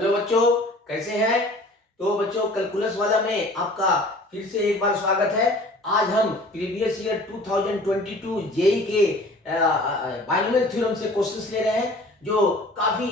Hello बच्चों, कैसे हैं? तो बच्चों, कैलकुलस वाला में आपका फिर से एक बार स्वागत है। आज हम प्रीवियस ईयर 2022 जेई के बाइनोमियल थ्योरम से क्वेश्चंस ले रहे हैं जो काफी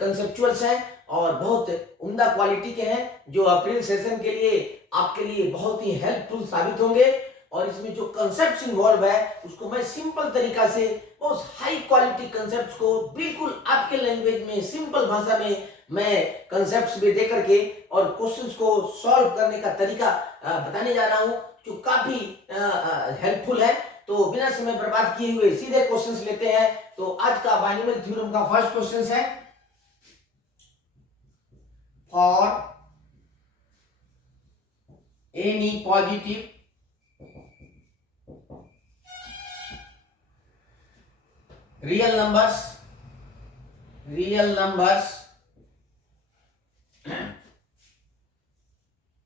कंसेप्चुअल्स हैं और बहुत उम्दा क्वालिटी के हैं, जो अप्रैल सेशन के लिए आपके लिए बहुत ही हेल्पफुल साबित होंगे। और इसमें जो कंसेप्ट इन्वॉल्व है उसको मैं सिंपल तरीका से उस हाई क्वालिटी कंसेप्ट को बिल्कुल आपके लैंग्वेज में सिंपल भाषा में मैं कंसेप्ट्स भी दे करके और क्वेश्चंस को सॉल्व करने का तरीका बताने जा रहा हूं जो काफी हेल्पफुल है। तो बिना समय बर्बाद किए हुए सीधे क्वेश्चंस लेते हैं। तो आज का बाइनोमियल थ्योरम का फर्स्ट क्वेश्चन है, for any positive real numbers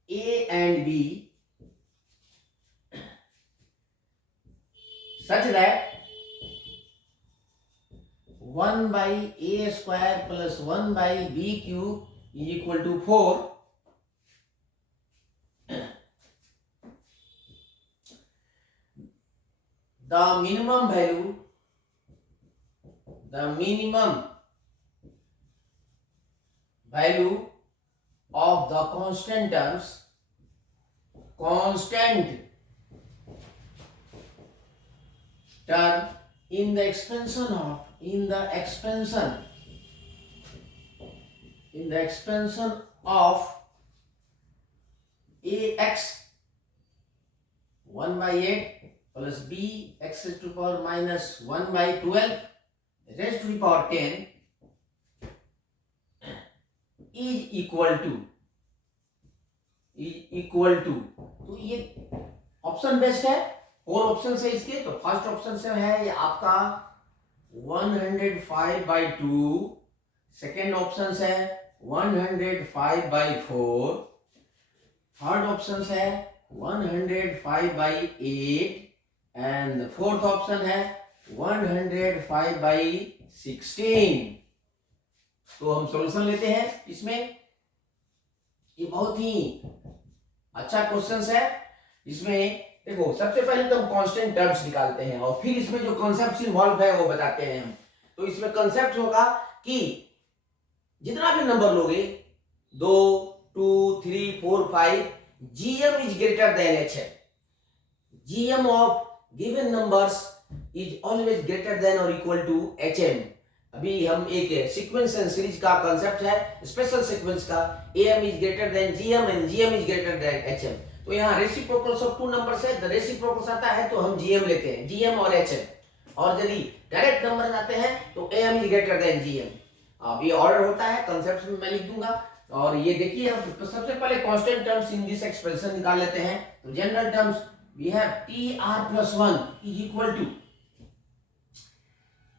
a and b such that 1 by a square plus 1 by b cube is equal to 4, the minimum value of the constant terms in the expansion of ax 1 by 8 plus b x to the power minus 1 by 12 raised to the power 10 is equal to तो ये option based है। 4 option है इसके। तो first option से है ये आपका 105/2, सेकेंड ऑप्शन है 105/4, थर्ड ऑप्शन है 105/8 एंड फोर्थ ऑप्शन है 105/16। तो हम सॉल्यूशन लेते हैं इसमें। ये बहुत ही अच्छा क्वेश्चन है। इसमें देखो, सबसे पहले तो हम कांस्टेंट टर्म्स निकालते हैं और फिर इसमें जो कॉन्सेप्ट्स इन्वॉल्व है वो बताते हैं हम। तो इसमें कॉन्सेप्ट होगा कि जितना भी नंबर लोगे 2, 2, 3, 4, 5, GM is greater than HM. GM of given numbers is always greater than or equal to HM. अभी हम एक सीक्वेंस एंड सीरीज का कॉन्सेप्ट है, स्पेशल सीक्वेंस का। AM is greater than GM and GM is greater than HM. तो यहाँ reciprocals of two numbers है, the reciprocals आता है तो हम GM लेते हैं, GM और HM। और यदि डायरेक्ट नंबर आते हैं तो AM is greater than GM। अब ये ऑर्डर होता है, कॉन्सेप्ट में मैं लिख दूंगा। और ये देखिए, तो सबसे पहले constant terms in this expression निकाल लेते हैं। तो general terms we have TR+1 is equal to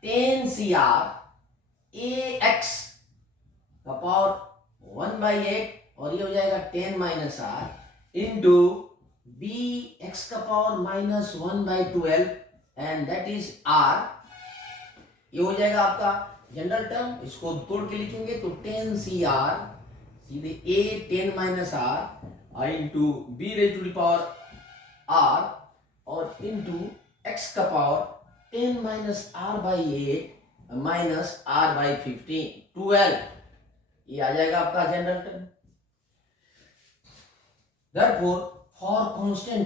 10CR AX का पावर 1/8 और ये हो जाएगा 10 माइनस R इंटू BX का power -1/12 and that is R। ये हो जाएगा आपका जनरल टर्म। इसको तोड़ के लिखेंगे तो 10CR सीधे A 10 minus R into B raise to the power R और इंटू X का power 10 minus R/8 minus R/15 12। ये आ जाएगा आपका general term. Therefore, for constant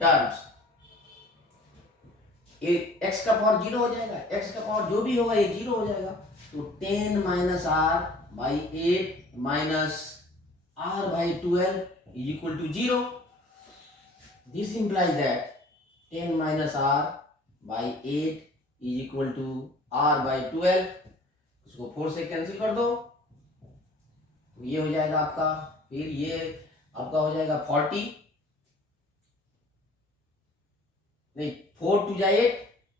terms ये x का पावर 0 हो जाएगा, x का पावर जो भी होगा ये 0 हो जाएगा। तो 10 minus R/8 minus R/12 is equal to 0. This implies that 10 minus R/8 is equal to R/12। उसको 4 से कैंसिल कर दो तो ये हो जाएगा आपका, फिर ये आपका हो जाएगा 40, नहीं 4 2 जा 8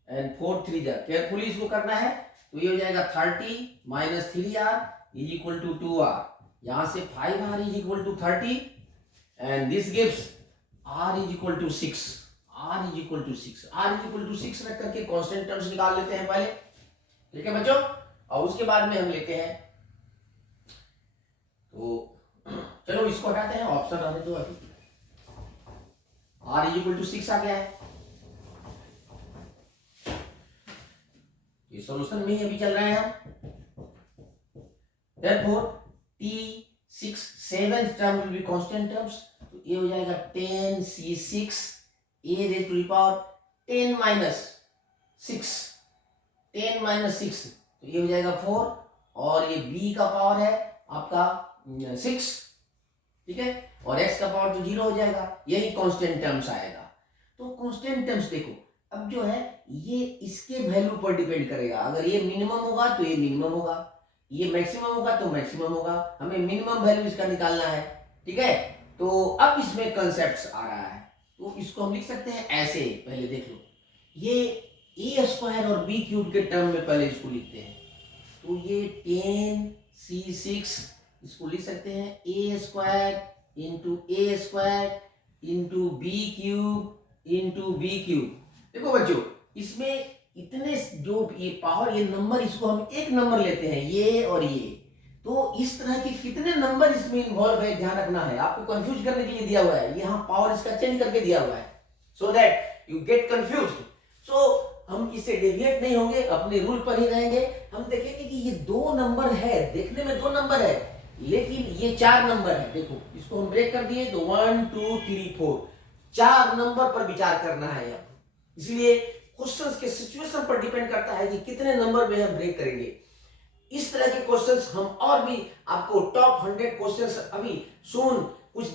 एंड 4 3 जा, केयरफुली इसको करना है। तो ये हो जाएगा 30 minus 3R is equal to 2R। यहां से 5R is equal to 30 and this gives R is equal to 6। R is equal to 6 रख करके कांस्टेंट टर्म्स निकाल लेते हैं पहले। ठीक है बच्चों, और उसके बाद में हम लेते हैं, तो चलो इसको हटाते हैं, ऑप्शन आने दो अभी। r इज इक्वल टू 6 आ गया है, ये सॉल्यूशन में ही अभी चल रहा है हम। therefore t6 seventh term will be constant terms, तो ये हो जाएगा 10c6 a raise to the power 10 minus 6, 10 minus 6, तो ये हो जाएगा 4, और ये b का पावर है आपका 6, ठीक है, और x का पावर तो 0 हो जाएगा, यही कांस्टेंट टर्म्स आएगा। तो कांस्टेंट टर्म्स देखो अब जो है ये इसके वैल्यू पर डिपेंड करेगा, अगर ये मिनिमम होगा तो ये मिनिमम होगा, ये मैक्सिमम होगा तो मैक्सिमम होगा, हमें मिनिमम वैल्यू इसका निकालना है, ठीक है। तो अब इसमें कंसेप्ट आ रहा है, तो इसको हम लिख सकते हैं ऐसे, पहले देख लो, ये ए स्क्वायर और बी क्यूब के टर्म में पहले इसको लिखते हैं, तो ये 10c6 इसको लिख सकते हैं ए स्क्वायर इंटू बी क्यूब। देखो बच्चों, इसमें इतने जो ये पावर, ये नंबर, इसको हम एक नंबर लेते हैं, ये और ये, तो इस तरह के कितने नंबर इसमें इन्वॉल्व है, ध्यान रखना है, आपको कंफ्यूज करने के लिए दिया हुआ है, यहाँ पावर इसका चेंज करके दिया हुआ है, so that you get confuse. So हम इससे डेविएट नहीं होंगे, अपने रूल पर ही रहेंगे। हम देखेंगे कि ये 2 नंबर है, देखने में 2 नंबर है, लेकिन ये 4 नंबर है। देखो इसको हम ब्रेक कर दिए तो 1 2 3 4, 4 नंबर पर विचार करना है यहाँ, इसलिए क्वेश्चंस के सिचुएशन पर डिपेंड करता है कि कितने नंबर में हम ब्रेक करेंगे। इस तरह के क्वेश्चंस हम और भी आपको टॉप 100 क्वेश्चंस अभी सून कुछ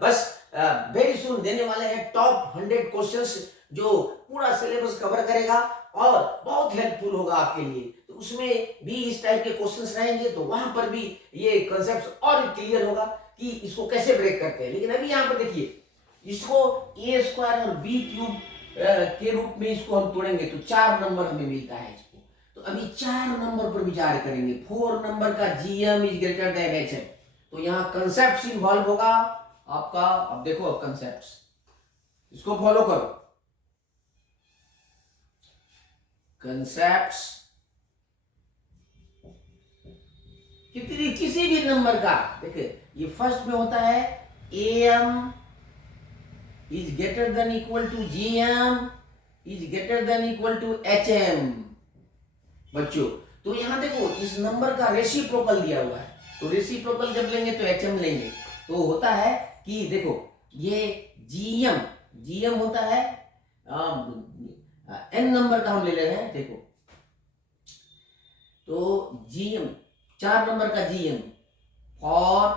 बस वेरी सून देने वाले हैं, टॉप 100 क्वेश्चंस जो पूरा सिलेबस कवर करेगा और बहुत हेल्पफुल होगा आपके लिए। तो उसमें भी इस टाइप के क्वेश्चंस रहेंगे, तो वहां पर भी ये कॉन्सेप्ट और क्लियर होगा कि इसको कैसे ब्रेक करते हैं। लेकिन अभी यहाँ पर देखिए, इसको ए स्क्वायर और बी क्यूब के रूप में इसको हम तोड़ेंगे तो 4 नंबर हमें मिलता है इसको। तो अभी 4 नंबर पर विचार करेंगे, 4 नंबर का GM is greater than HM, तो यहाँ कंसेप्ट इन्वॉल्व होगा आपका। अब देखो कंसेप्ट, इसको फॉलो करो, कंसेप्ट किसी भी नंबर का, देखिए ये फर्स्ट में होता है M is greater than equal to GM is greater than equal to HM. बच्चों तो यहां देखो इस नंबर का रेसिप्रोकल दिया हुआ है, तो रेसिप्रोकल जब लेंगे तो एचएम लेंगे, तो होता है कि देखो ये जीएम होता है एन नंबर का हम ले रहे हैं, देखो तो जीएम 4 नंबर का GM for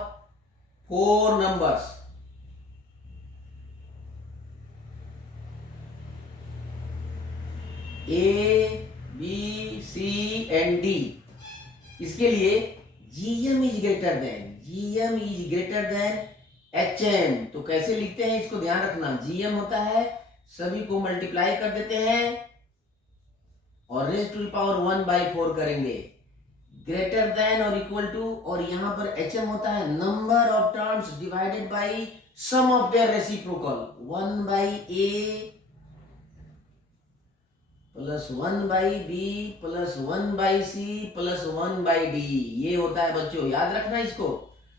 4 numbers, A B C and D, इसके लिए GM is greater than HM. तो कैसे लिखते हैं इसको ध्यान रखना, जीएम होता है सभी को मल्टीप्लाई कर देते हैं और रेज़ टू द पावर 1/4 करेंगे, ग्रेटर देन और इक्वल टू, और यहां पर एचएम होता है number of terms divided by sum of their reciprocal, 1/a plus 1/b plus 1/c plus 1/d, ये होता है बच्चों, याद रखना इसको।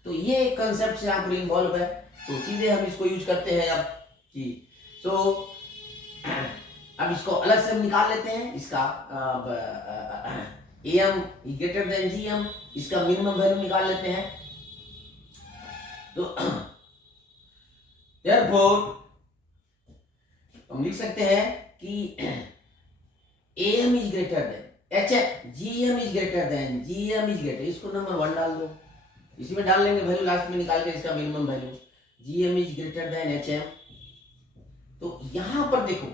तो ये कंसेप्ट से यहाँ पर इन्वॉल्व है, तो सीधे हम इसको यूज करते हैं अब कि तो अब इसको अलग से हम निकाल लेते हैं, इसका एम ग्रेटर देन जीएम, इसका मिनिमम वैल्यू निकाल लेते हैं। तो therefore हम लिख सकते हैं कि M is greater than H, GM is greater, इसको नंबर 1 डाल दो, इसी में डाल लेंगे वैल्यू लास्ट में निकाल के इसका minimum value, GM is greater than HM. तो यहां पर देखो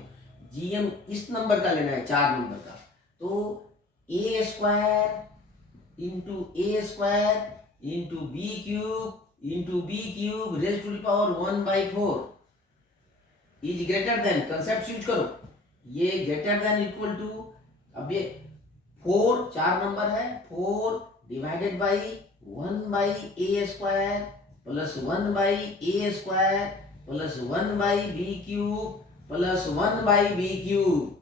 जीएम इस नंबर का लेना है, 4 नंबर का, तो a square into b cube raise to the power 1/4 is greater than, concept use करो, ये ग्रेटर देन इक्वल टू, अब ये 4 4 नंबर है, 4 divided by 1/a square plus 1/a square plus 1/b cube plus 1/b cube,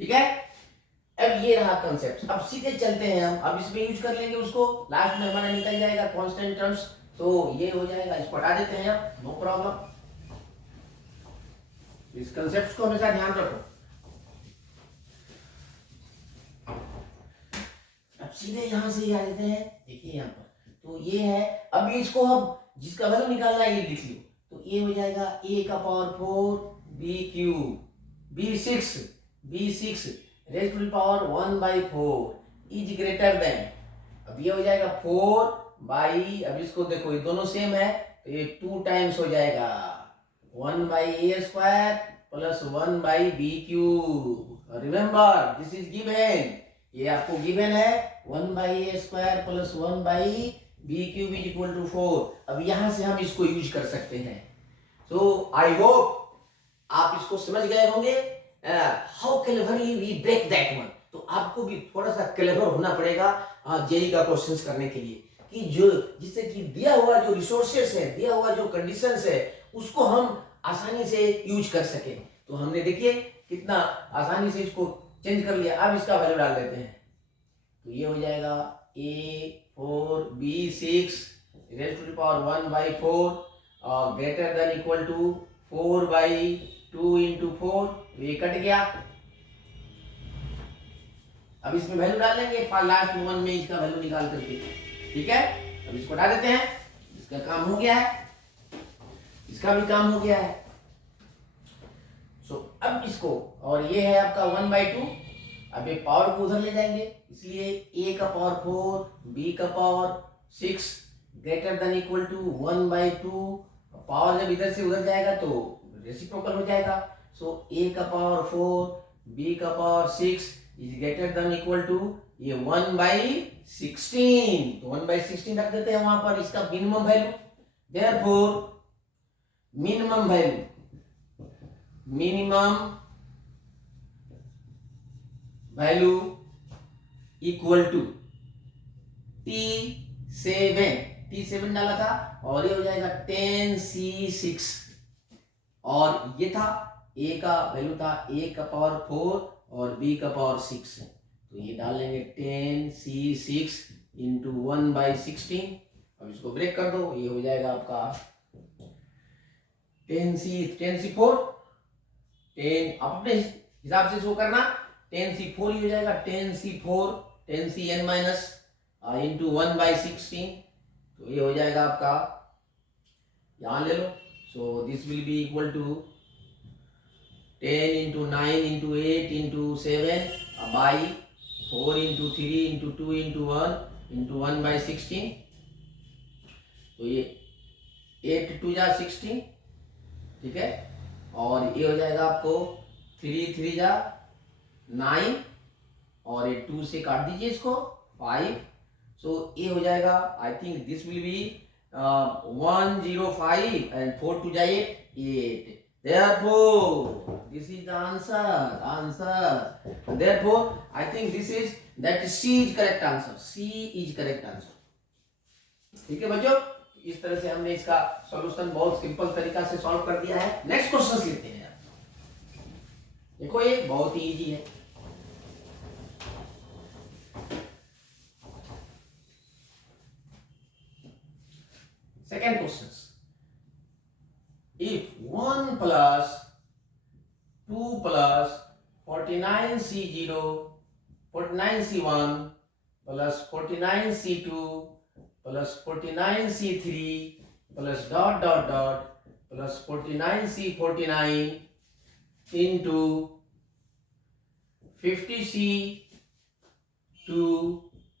ठीक है। अब ये रहा कंसेप्ट। अब सीधे चलते हैं हम, अब इसमें यूज कर लेंगे उसको, लास्ट में हमारा निकल जाएगा कांस्टेंट टर्म्स, तो ये हो जाएगा, इसको हटा देते हैं अब, नो प्रॉब्लम। इस कंसेप्ट को हमेशा ध्यान रखो। अब सीधे यहां से आ जाते हैं, देखिए यहाँ पर, तो ये है, अब इसको हम जिसका वैल्यू निकालना है ये लिख लो, तो ये हो जाएगा a का power 4 b cube b6 raise to the power 1/4 is greater than, अब ये हो जाएगा 4 बाई, अब इसको देखो ये दोनों सेम है तो ये 2 टाइम्स हो जाएगा 1/a² plus 1/b cube. Remember this is given, ये आपको गिवन है 1/a² plus 1/b cube is equal to 4। अब यहां से हम इसको यूज कर सकते हैं। सो आई होप आप इसको समझ गए होंगे, how cleverly we break that one. तो आपको भी थोड़ा सा क्लेवर होना पड़ेगा जेई का क्वेश्चंस करने के लिए, कि जो जिससे कि दिया हुआ जो रिसोर्सेस है, दिया हुआ जो कंडीशंस है, उसको हम आसानी से यूज कर सके। तो हमने देखिए कितना आसानी से इसको चेंज कर लिया। अब इसका वैल्यू डाल देते हैं, तो ये हो जाएगा a4 b6 raise to the power 1/4 greater than equal to 4/2 into 4, ये कट गया। अब इसमें वैल्यू डाल लेंगे लास्ट वन में इसका वैल्यू निकाल करके, ठीक है। अब इसको डाल देते हैं, इसका काम हो गया है, इसका भी काम हो गया है। सो अब इसको, और ये है आपका 1/2, अब ये पावर को उधर ले जाएंगे, इसलिए a का पावर 4 b का power 6 greater than equal to 1/2, power जब इधर से उधर जाएगा तो रेसिप्रोकल हो जाएगा। सो a का पावर 4 b का power 6 is greater than equal to ये 1/16, तो 1/16 रख देते हैं वहां पर, इसका minimum value. Therefore minimum value equal to T7 डाला था, और ये हो जाएगा 10C6, और ये था a का वैल्यू था a का पावर 4 और b का पावर 6 है, तो ये डाल लेंगे 10C6 इंटू 1/16। अब इसको ब्रेक कर दो, ये हो जाएगा आपका 10C4, 10 अपने हिसाब से शो करना, 10C4 ही हो जाएगा, 10CN माइनस इंटू 1/16, तो ये हो जाएगा आपका, यहां ले लो। So this will be equal to 10 into 9 into 8 into 7 by 4 into 3 into 2 into 1 into 1/16, तो ये 8 2 जा 16, ठीक है। और ये हो जाएगा आपको 3 3 जा 9, और ये 2 से काट दीजिए इसको 5, सो ये हो जाएगा, I think this will B 105 and 4 2 जा 8। Therefore, this is the answer. Therefore, I think this is C is correct answer. C is correct answer. ठीक है बच्चों, इस तरह से हमने इसका सॉल्यूशन बहुत सिंपल तरीका से सॉल्व कर दिया है। नेक्स्ट क्वेश्चन लेते हैं। देखो ये बहुत ही इजी है। Second question, if 1 plus 2 plus 49C0 49C1 plus 49C2 plus 49C3 plus dot dot dot plus 49C49 into 50C2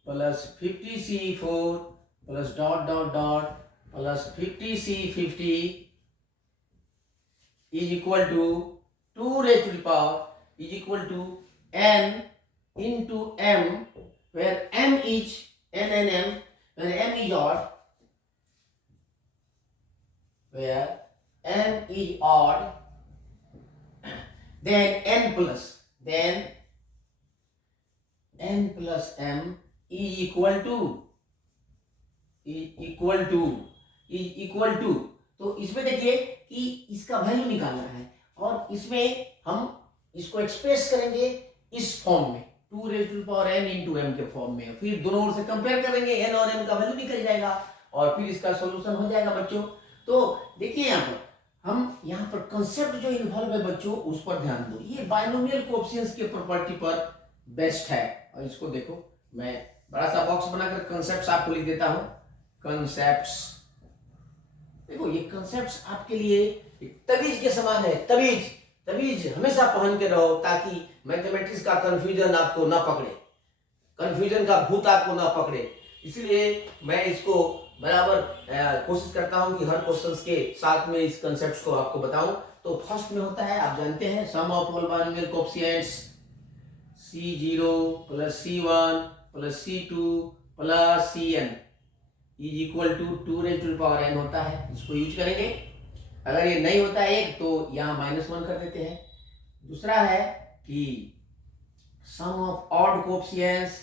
plus 50C4 plus dot dot dot plus 50C50 is equal to 2 raised to the power is equal to n into m, where m is n and m, where m is odd, then n plus m is equal to, तो इसमें देखिए कि इसका value निकालना है, और इसमें हम इसको एक्सप्रेस करेंगे इस फॉर्म में, 2 raise to power n into M के फॉर्म में। फिर दोनों ओर से कंपेयर करेंगे, n और m का वैल्यू निकल जाएगा और फिर इसका सॉल्यूशन हो जाएगा बच्चों। तो देखिए यहाँ पर हम यहाँ पर कंसेप्ट जो इन्वॉल्व है बच्चों उस पर ध्यान दो। ये बायनोमियल कोएफिशिएंट्स के प्रॉपर्टी पर बेस्ट है। और इसको देखो, मैं बड़ा सा बॉक्स बनाकर कंसेप्ट्स आपको लिख देता हूं। कंसेप्ट्स, देखो ये कंसेप्ट्स आपके लिए एक तवीज के समान है। तवीज तवीज हमेशा पहन के रहो ताकि मैथमेटिक्स का कंफ्यूजन आपको ना पकड़े, कंफ्यूजन का भूत आपको ना पकड़े। इसलिए मैं इसको बराबर कोशिश करता हूं कि हर क्वेश्चंस के साथ में इस कंसेप्ट्स को आपको बताऊं। तो फर्स्ट में होता है, आप जानते हैं, sum of all binomial coefficients C0 plus C1 plus C2 plus Cn is equal to 2 raise to power n होता है। इसको यूज करेंगे। अगर ये नहीं होता है एक तो यहाँ -1 कर देते हैं। दूसरा है कि sum of odd coefficients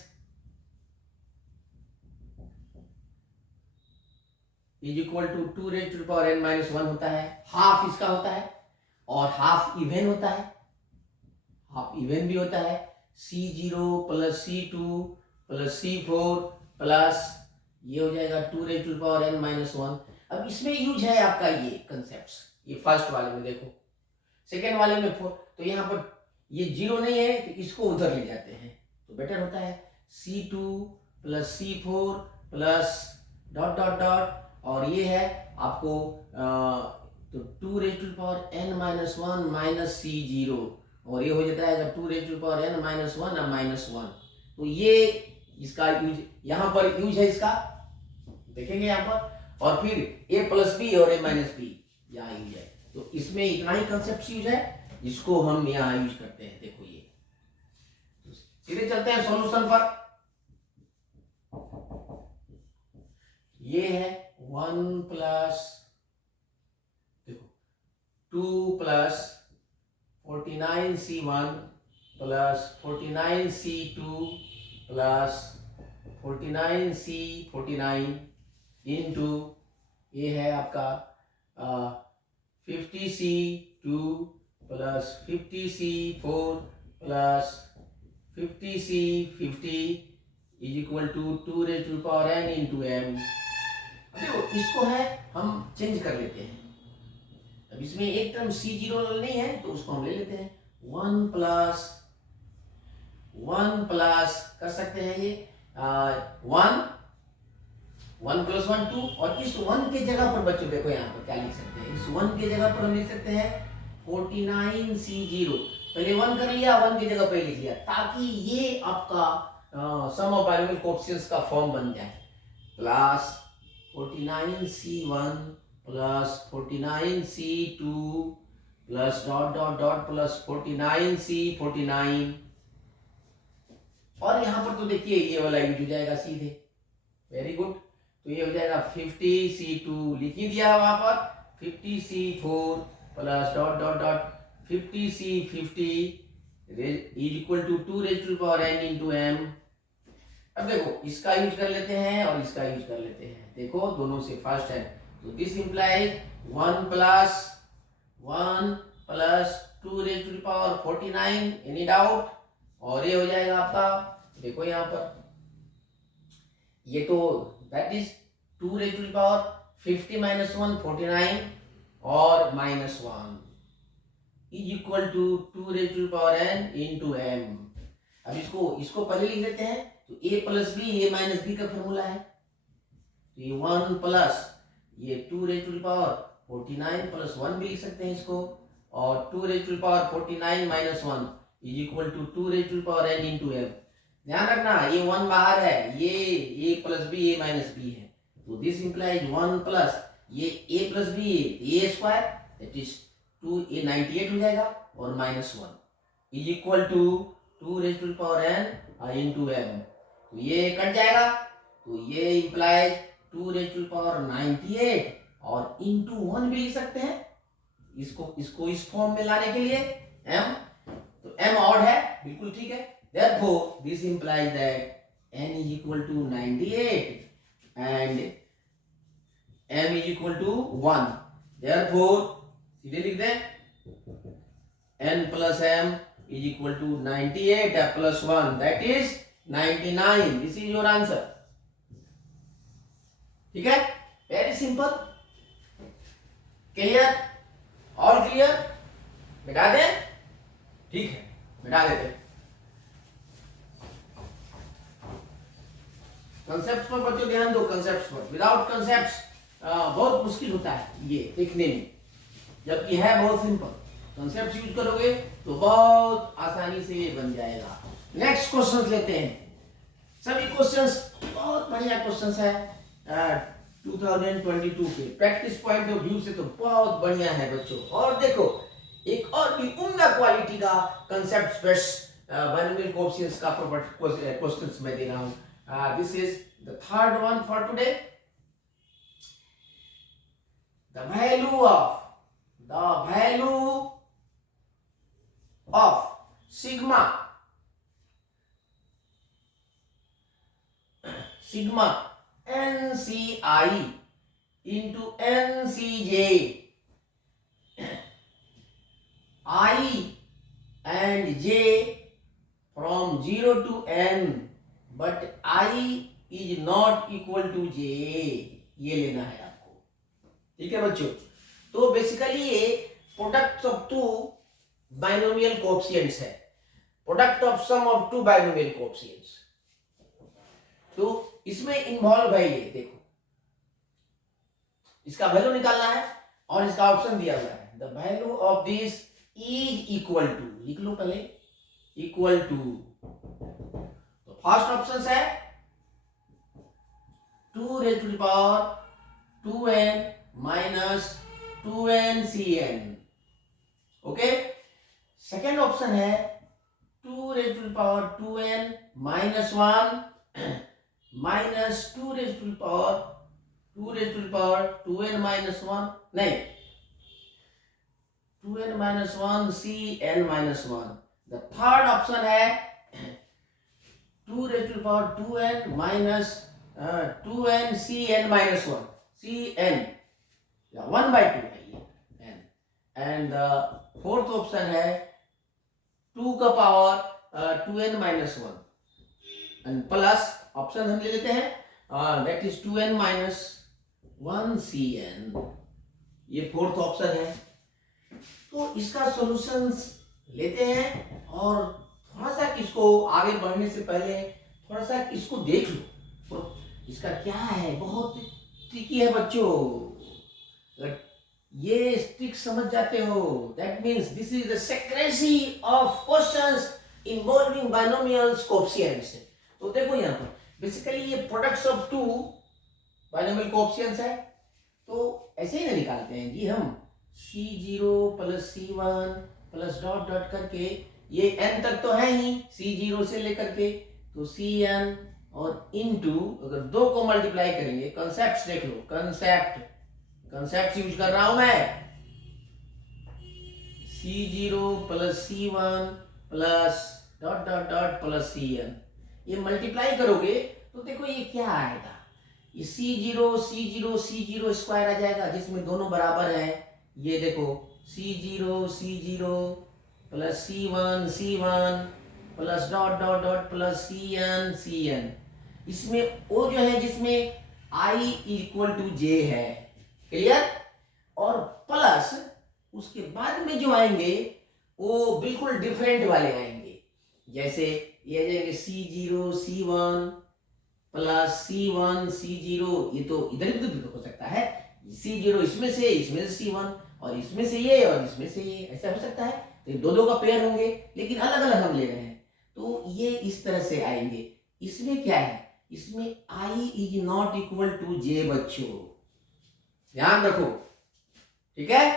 is equal to 2 raise to power n minus 1 होता है। हाफ इसका होता है और हाफ इवन होता है, हाफ इवन भी होता है। C0 plus C2 plus C4 plus ये हो जाएगा 2 raise to power n minus 1। अब इसमें यूज है आपका ये कंसेप्ट्स, ये फर्स्ट वाले में देखो। सेकेंड वाले में 4, तो यहाँ पर ये 0 नहीं है तो इसको उधर ले जाते हैं तो बेटर होता है C2 plus C4 plus dot dot dot और ये है आपको तो 2 raise to power n minus 1 minus C0 और ये हो जाता है 2 raise to power n minus 1 और माइनस 1। तो ये इसका यूज यहाँ पर यूज है, इसका देखेंगे यहाँ पर। और फिर a प्लस बी और a माइनस बी यहाँ यूज है। तो इसमें इतना ही कंसेप्ट यूज है, इसको हम यहाँ यूज करते हैं। देखो ये तो सीधे चलते हैं सॉल्यूशन पर। ये है 1 प्लस देखो 2 plus 49C1 plus 49C2 plus 49C49 into ये है आपका 50C2 plus 50C4 plus 50C50 is equal to 2 raise to power n into m। देखो इसको है हम चेंज कर लेते हैं। अब इसमें एक टर्म C0 नहीं है तो उसको हम ले लेते हैं। 1 प्लस कर सकते हैं ये 1 प्लस 1 2 और इस 1 के जगह पर बच्चों देखो यहाँ पर क्या लिख सकते हैं। इस 1 के जगह पर हम लिख सकते हैं 49C0। पहले 1 कर लिया, 1 की जगह पे लिख लिया ताकि ये आपका सम ऑफ बायनोमियल कोएफिशिएंट्स का फॉर्म बन जाए। Plus 49C1 plus 49C2 plus dot dot dot plus 49C49 और यहाँ पर तो देखिए ये वाला यूज हो जाएगा सीधे। Very good. तो ये हो जाएगा 50C2 लिख ही दिया वहां पर 50C4 plus dot dot dot 50C50 is equal to 2 raise to power n into m। अब देखो इसका यूज कर लेते हैं और इसका यूज कर लेते हैं। देखो दोनों से फर्स्ट है तो this implies 1 plus 2 raise to power 49। Any doubt? और ये हो जाएगा आपका देखो यहाँ पर ये तो that is 2 raise to power 50 minus 1 49 और minus 1 is equal to 2 raise to power n into m। अब इसको पहले लिख देते हैं। तो a plus B a minus B का फॉर्मूला है। तो ये 1 प्लस ये 2 रेज टू पावर 49 प्लस 1 भी लिख सकते हैं इसको और 2 raise to power 49 minus 1 is equal to 2 raise to power n into m। ध्यान रखना ये 1 बाहर है, ये a plus B a minus B है। तो दिस इंप्लाइज 1 प्लस ये a plus B a square that is 2a 98 हो जाएगा और minus 1 is equal to 2 raise to power n into m। तो ये कट जाएगा तो ये इंप्लाइज 2 रेज टू पावर 98 और इंटू 1 भी लिख सकते हैं इसको इस फॉर्म में लाने के लिए m। तो m ऑड है, बिल्कुल ठीक है। Therefore, this implies that n is equal to 98 and m is equal to 1. Therefore, सीधे लिख दें n plus m is equal to 98 plus 1 that is 99. This is your answer. ठीक है, वेरी सिंपल, क्लियर, और क्लियर, मिटा दें, ठीक है मिटा देते हैं। कंसेप्ट पर बच्चों ध्यान दो, कंसेप्ट पर, विदाउट कंसेप्ट बहुत मुश्किल होता है ये देखने में, जबकि है बहुत सिंपल। कंसेप्ट यूज करोगे तो बहुत आसानी से ये बन जाएगा। नेक्स्ट क्वेश्चन लेते हैं। सभी क्वेश्चंस बहुत बढ़िया क्वेश्चंस है 2022 के प्रैक्टिस पॉइंट ऑफ व्यू से तो बहुत बढ़िया है बच्चों। और देखो एक और भी उम्दा क्वालिटी का कंसेप्ट बेस्ड बाइनोमियल कोएफिशिएंट्स का प्रॉपर्टी क्वेश्चंस मैं दे रहा हूं। This is the third one for today. The value of sigma NCI into NCJ, I and J from 0 to N, but I is not equal to J, ये लेना है आपको, ठीक है बच्चों। तो बेसिकली ये product of two binomial coefficients है, product of sum of two binomial coefficients. तो इसमें इन्वॉल्व है ये, देखो इसका वैल्यू निकालना है और इसका ऑप्शन दिया हुआ है the value of this is equal to, लिख लो पहले, इक्वल टू। तो फर्स्ट ऑप्शन है 2 raised to the power 2n minus 2ncn, okay. Second option है 2 raised to the power 2n minus 1 minus 2 raised to the power 2n minus 1, नहीं 2n minus 1 cn minus 1। the third option है 2 raised to the power 2n minus 2n cn minus 1, cn 1/2 है ये n, and the fourth option है 2 का power 2n minus 1 and plus option हम ले लेते हैं that is 2n minus 1 cn, ये फोर्थ ऑप्शन है। तो इसका सॉल्यूशंस लेते हैं और थोड़ा सा इसको आगे बढ़ने से पहले थोड़ा सा इसको देख लो, तो इसका क्या है, बहुत ट्रिकी है बच्चों। ये ट्रिक समझ जाते हो, that means this is the secrecy of questions involving binomials coefficients. तो देखो यहाँ पर बेसिकली ये products of two binomial coefficients है, तो ऐसे ही ना निकालते हैं जी हम C0 plus C1 plus dot dot करके, ये n तक तो है ही C0 से लेकर के, तो Cn और इनटू अगर दो को मल्टीप्लाई करेंगे, कंसेप्ट देख लो, कंसेप्ट यूज कर रहा हूं मैं, C0 plus C1 plus dot dot dot plus Cn, ये मल्टीप्लाई करोगे तो देखो ये क्या आएगा, ये C0 स्क्वायर आ जाएगा जिसमें दोनों बराबर है। ये देखो C0 plus C1 plus dot dot dot plus Cn, इसमें वो जो है जिसमें I इक्वल टू J है, क्लियर। और प्लस उसके बाद में जो आएंगे वो बिल्कुल डिफरेंट वाले आएंगे, जैसे ये जाएंगे C1 प्लस C0, ये तो इधर भी हो सकता है, C0 इसमें से C1 और इसमें से ये और इसमें से ये, ऐसा हो सकता है। तो दो का पेयर होंगे लेकिन अलग अलग हम ले रहे हैं, तो ये इस तरह से आएंगे। इसमें क्या है, इसमें I is not equal to J बच्चों, ध्यान रखो, ठीक है।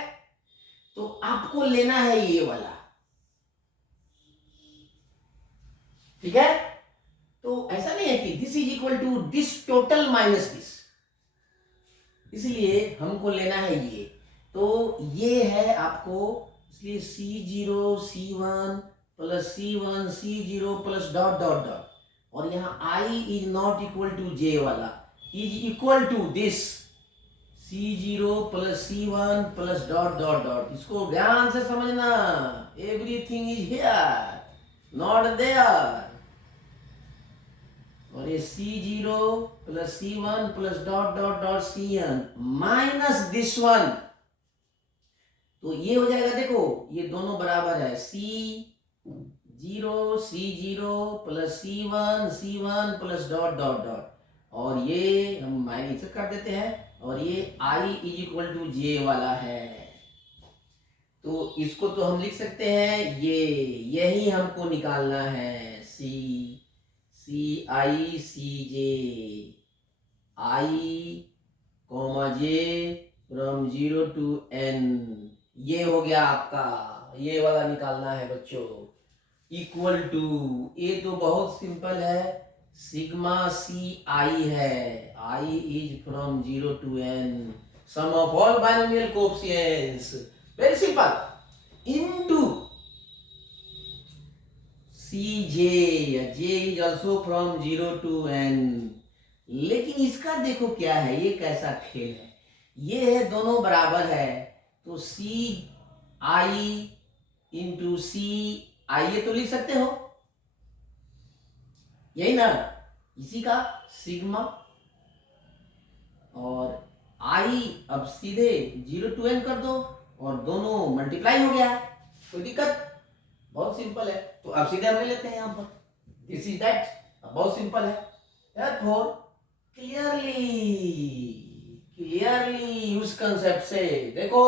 तो आपको लेना है ये वाला, ठीक है। तो ऐसा नहीं है कि this is equal to this total minus this, इसलिए हमको लेना है ये। तो ये है आपको, इसलिए C1 plus C0 plus dot dot dot, और यहाँ I is not equal to J वाला is equal to this C0 plus C1 plus dot dot dot. इसको ध्यान से समझना, everything is here not there. और ये C0 plus C1 plus dot dot dot Cn minus this one, तो ये हो जाएगा, देखो ये दोनों बराबर है, C0 plus C1 plus dot dot dot, और ये हम माइनस कर देते हैं, और ये I is equal to J वाला है। तो इसको तो हम लिख सकते हैं, यही हमको निकालना है, CI CJ I comma J from 0 to N, ये हो गया आपका, ये वाला निकालना है बच्चों। इक्वल टू, ये तो बहुत सिंपल है, सिग्मा CI है, I is from 0 to N sum of all binomial coefficients, very simple, into CJ, J is also from 0 to N। लेकिन इसका देखो क्या है, ये कैसा खेल है, ये है दोनों बराबर है, तो CI इंटू CI, ये तो लिख सकते हो, यही ना, इसी का सिग्मा, और I अब सीधे 0 टू N कर दो, और दोनों मल्टीप्लाई हो गया, कोई दिक्कत, बहुत सिंपल है। तो अब सीधे हम ले लेते हैं यहाँ पर, दिस इज दैट, बहुत सिंपल है। therefore क्लियरली उस कंसेप्ट से देखो,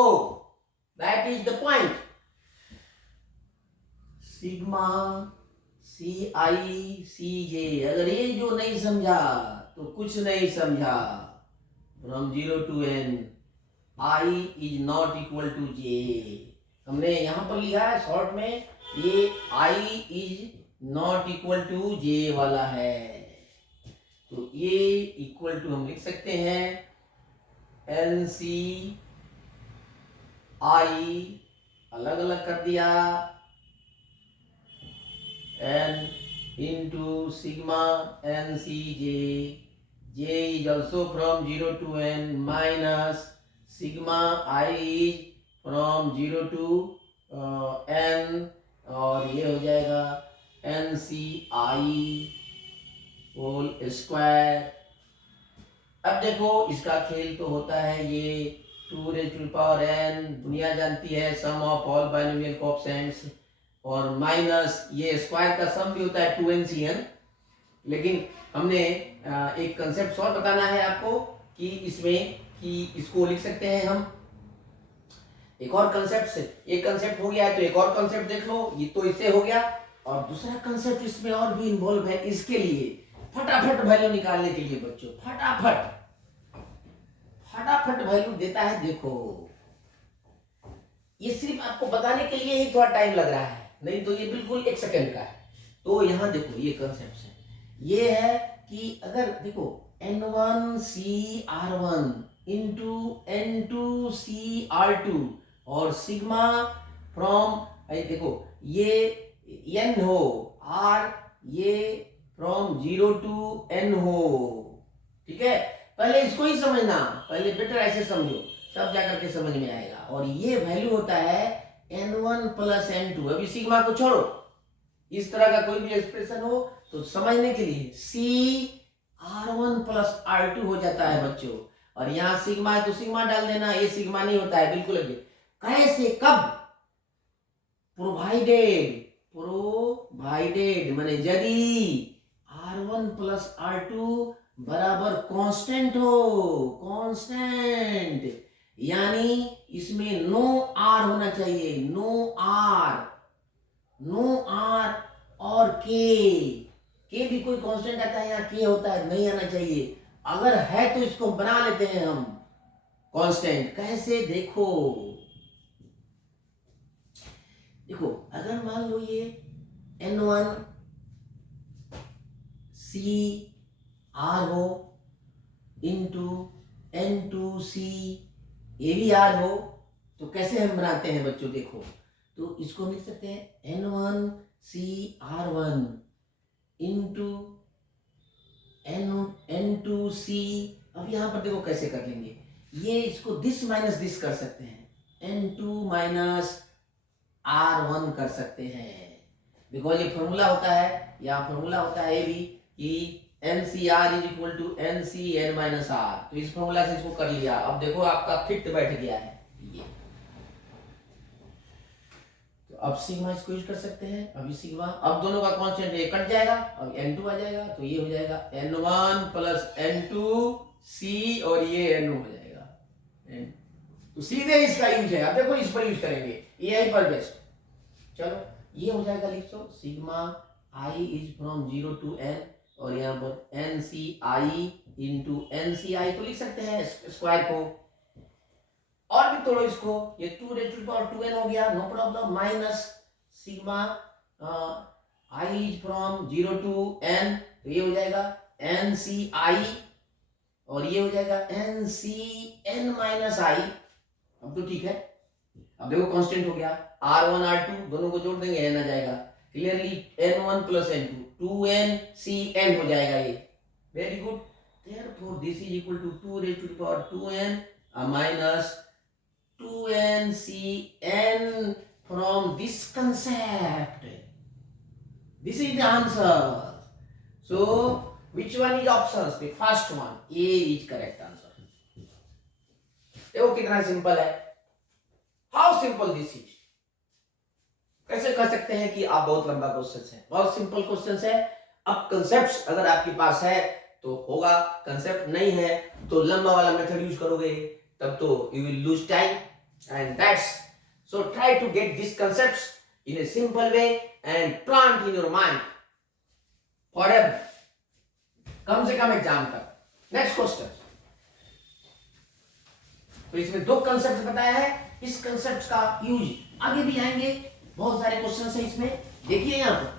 that is the point, sigma CI CJ, अगर ये जो नहीं समझा तो कुछ नहीं समझा, from 0 to N I is not equal to J, हमने यहां पर लिखा है शॉर्ट में, ये I is not equal to J वाला है, तो ये इक्वल टू हम लिख सकते हैं NCI, अलग अलग कर दिया, N into sigma NCJ, J is also from 0 to N minus sigma I is from 0 to N, और ये हो जाएगा NCI होल स्क्वायर। अब देखो इसका खेल तो होता है, ये 2 raised to the power n, दुनिया जानती है, सम ऑफ ऑल बाइनोमियल कोएफिशिएंट्स, और माइनस ये स्क्वायर का सम भी होता है 2NCN। लेकिन हमने एक कंसेप्ट और बताना है आपको कि इसमें, कि इसको लिख सकते हैं हम एक और कंसेप्ट से, एक कंसेप्ट हो गया तो एक और कंसेप्ट देख लो, ये तो इससे हो गया, और दूसरा कंसेप्ट इसमें और भी इन्वॉल्व है, इसके लिए फटाफट वैल्यू निकालने के लिए बच्चों, फटाफट वैल्यू देता है, देखो ये सिर्फ आपको बताने के लिए ही थोड़ा टाइम लग रहा है, नहीं तो ये बिल्कुल 1 सेकंड का है। तो यहां देखो ये कंसेप्ट है, ये है कि अगर देखो N1CR1 इंटू N2CR2 और सिग्मा फ्रॉम, देखो ये N हो, R ये फ्रॉम 0 टू N हो, ठीक है, पहले इसको ही समझना, पहले बेटर ऐसे समझो, तब जाकर के समझ में आएगा। और ये वैल्यू होता है N1 प्लस N2, अभी सिग्मा को छोड़ो, इस तरह का कोई भी एक्सप्रेशन हो तो समझने के लिए CR1 प्लस R2 हो जाता है बच्चों, और यहाँ सिग्मा है तो सिग्मा डाल देना, ये सिग्मा नहीं होता है बिल्कुल, अभी कैसे कब, प्रोवाइडेड माने यदि R1 प्लस R2 बराबर कांस्टेंट हो, कांस्टेंट यानी इसमें नो R होना चाहिए, नो R और के भी कोई कांस्टेंट आता है या के होता है, नहीं आना चाहिए, अगर है तो इसको बना लेते हैं हम कांस्टेंट, कैसे देखो अगर मान लो ये N1 CR हो इंटू N2C ये भी R हो, तो कैसे हम बनाते हैं बच्चों, देखो तो इसको हम लिख सकते हैं N1CR1 इंटू N2C, अब यहां पर देखो कैसे कर लेंगे, ये इसको दिस माइनस दिस कर सकते हैं, N2 माइनस R1 कर सकते हैं, बिकॉज ये फॉर्मूला होता है, यहाँ फॉर्मूला होता है ये भी कि NCR is equal to NCN minus R, तो इस फॉर्मूला से इसको कर लिया। अब देखो आपका फिट बैठ गया है ये, तो अब सिग्मा इसको यूज कर सकते हैं। अभी सिग्मा, अब दोनों का कांस्टेंट ये कट जाएगा, अब N2 आ जाएगा, तो ये हो जाएगा N1 प्लस N2 C और ये N हो जाएगा N, तो सीधे इसका यूज है। अब देखो इस पर यूज करेंगे, ये आई पर बेस्ट। चलो ये हो जाएगा, लिख दो sigma I is from 0 to n, और यहाँ पर NCI इंटू NCI तो लिख सकते हैं स्क्वायर को, और भी तोड़ो इसको, ये 2 rays to the power 2n हो गया, no problem, minus sigma I is from 0 to n, तो ये हो जाएगा NCI, और ये हो जाएगा NCN माइनस आई। अब तो ठीक है, अब देखो कांस्टेंट हो गया, R1 R2 दोनों को जोड़ देंगे, n आ जाएगा, clearly N1 plus N2 2NCN हो जाएगा ये, very good. therefore this is equal to 2 raised to the power 2n minus 2NCN from this concept. This is the answer. So which one is options? The first one, A is correct answer. देखो कितना simple है, how simple this is. कैसे कह सकते हैं कि आप बहुत लंबा क्वेश्चन है, बहुत सिंपल क्वेश्चन है। अब कंसेप्ट अगर आपके पास है तो होगा, कंसेप्ट नहीं है तो लंबा वाला मेथड यूज करोगे, तब तो you will lose time, and that's so try to get this concepts in a simple way and plant in your mind forever, कम से कम एग्जाम तक। नेक्स्ट क्वेश्चन, तो इसमें दो कंसेप्ट बताया है, इस कंसेप्ट का यूज आगे भी आएंगे, बहुत सारे क्वेश्चन है इसमें, देखिए यहां पर।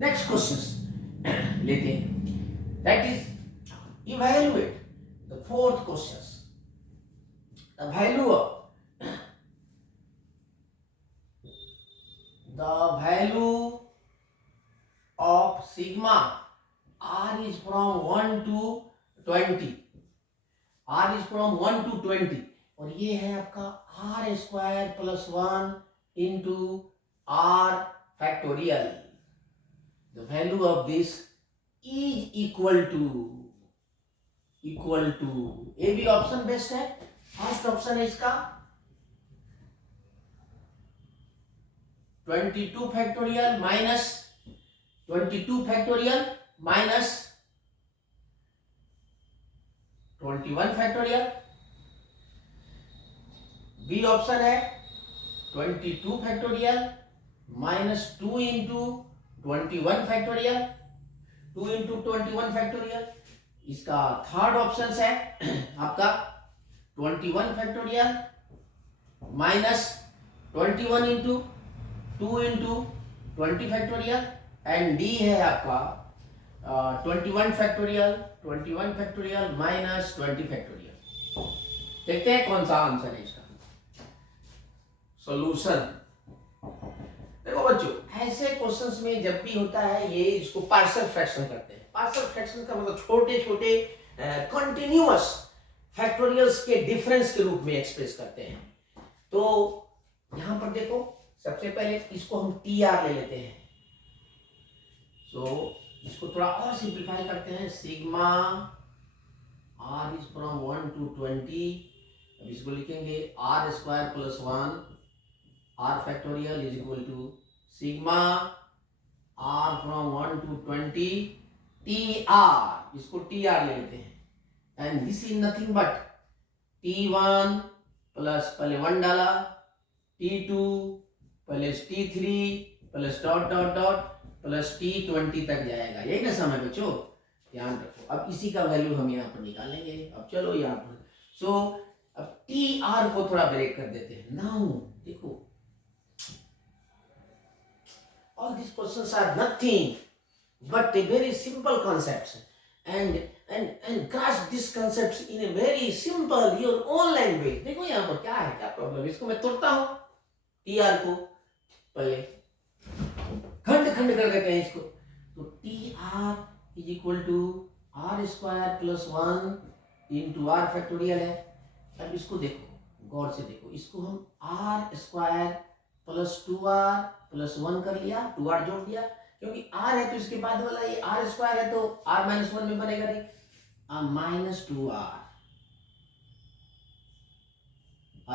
नेक्स्ट क्वेश्चन लेते हैं, that is evaluate the fourth question, the value of sigma r is from 1 to 20, r is from 1 to 20, और ये है आपका r square plus 1 into r factorial. The value of this is equal to A भी option best है, first option है इसका 22 factorial minus 22 factorial minus 21 factorial, B option है 22 factorial minus 2 into 21 factorial, 2 into 21 factorial. इसका third option है आपका 21 factorial minus 21 into 2 into 20 factorial, and D है आपका 21 फैक्टोरियल माइनस 20 फैक्टोरियल। देखते हैं कौन सा आंसर है इसका सॉल्यूशन। देखो बच्चों, ऐसे क्वेश्चंस में जब भी होता है ये इसको पार्शियल फ्रैक्शन करते हैं। पार्शियल फ्रैक्शन का मतलब छोटे छोटे कंटिन्यूअस फैक्टोरियल्स के डिफरेंस के रूप में एक्सप्रेस करते हैं। तो यहां पर देखो, सबसे पहले इसको हम TR ले लेते हैं, तो इसको थोड़ा और सिंप्लीफाई करते हैं, sigma r is from 1 to 20, अब इसको लिखेंगे r square plus 1 r factorial is equal to sigma r from 1 to 20 TR, इसको TR ले लेते हैं, and this is nothing but T1 plus पहले 1 डाला, T2 plus T3 plus dot dot dot plus T20 तक जाएगा, यही ना समय बच्चों, ध्यान रखो। अब इसी का वैल्यू हम यहाँ पर निकालेंगे। अब चलो यहाँ पर, सो अब TR को थोड़ा ब्रेक कर देते हैं। नाउ देखो, all this questions are nothing but a very simple concepts, and grasp this concepts in a very simple your own language. देखो यहाँ पर क्या है, क्या प्रॉब्लम, इसको मैं तोड़ता हूँ TR को, पहले खंड कर देते हैं इसको, तो T R is equal to R square plus 1 into R factorial है। अब इसको देखो, गौर से देखो, इसको हम are square plus 2r plus 1 कर लिया, 2r जोड़ दिया, क्योंकि r है तो इसके बाद वाला ये आर स्क्वायर है तो r माइनस 1 में बनेगा नहीं, minus 2r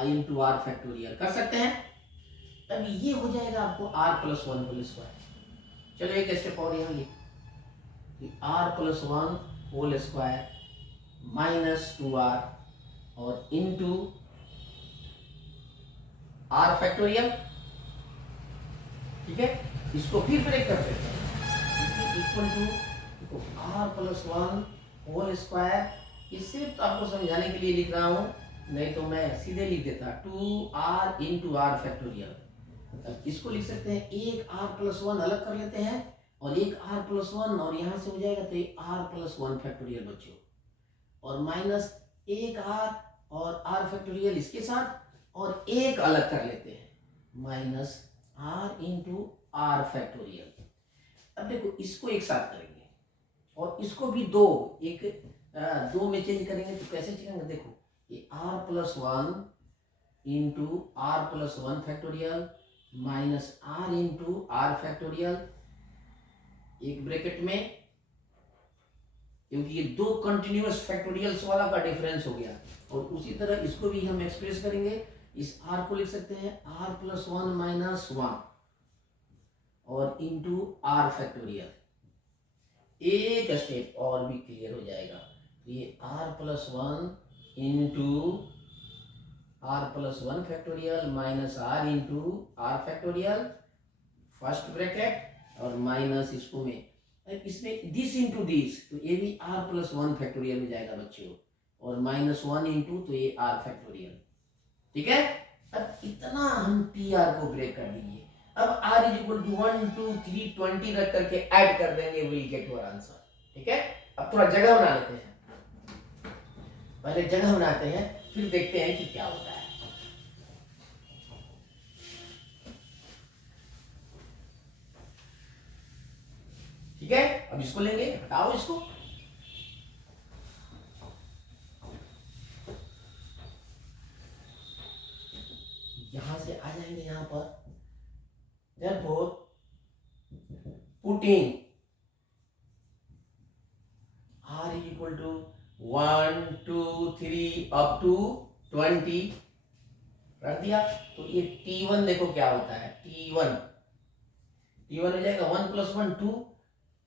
into R factorial कर सकते हैं। अब ये हो जाएगा आपको r प्लस 1 होल स्क्वायर। चलो एक स्टेप और यहाँ लिख, r plus 1 whole square minus 2r और इंटू आर फैक्टोरियल। ठीक है, इसको फिर ब्रेक कर देते हैं, equal to R plus 1 whole square. इससे तो आपको समझाने के लिए लिख रहा हूं, नहीं तो मैं सीधे लिख देता 2r इंटू आर फैक्टोरियल। अब इसको लिख सकते हैं, एक r प्लस 1 अलग कर लेते हैं और एक r प्लस 1 और यहां से हो जाएगा तो एक r प्लस 1 फैक्टोरियल बच्चों, और माइनस एक r और r फैक्टोरियल इसके साथ, और एक अलग कर लेते हैं minus r into R factorial. अब देखो इसको एक साथ करेंगे और इसको भी दो में चेंज करेंगे, तो कैसे चलेंगे, देखो ये r plus 1 into R plus 1 factorial minus r into R factorial, एक ब्रैकेट में, क्योंकि ये दो कंटिन्यूअस फैक्टोरियल्स वाला का डिफरेंस हो गया। और उसी तरह इसको भी हम एक्सप्रेस करेंगे, इस r को लिख सकते हैं r प्लस 1 माइनस 1 और इंटू आर फैक्टोरियल। एक स्टेप और भी क्लियर हो जाएगा, तो ये r plus 1 into R plus 1 factorial minus r into R factorial, first bracket, और माइनस इसको में, इसमें दिस इंटू दिस, तो ये भी r प्लस 1 फैक्टोरियल हो जाएगा बच्चों, और माइनस 1 इंटू तो ये r फैक्टोरियल। ठीक है, अब इतना हम टी आर को ब्रेक कर दीजिए। अब r इज इक्वल टू 1 2 3 20 रख करके ऐड कर देंगे, विल गेट योर आंसर। ठीक है, अब थोड़ा जगह बना लेते हैं, पहले जगह बनाते हैं फिर देखते हैं कि क्या होता है। ठीक है, अब इसको लेंगे, हटाओ इसको, यहां से आ जाएंगे यहां पर, therefore putting r is equal to 1 2 3 up to 20 रख दिया, तो ये t1 देखो क्या होता है, t1 हो जाएगा 1 plus 1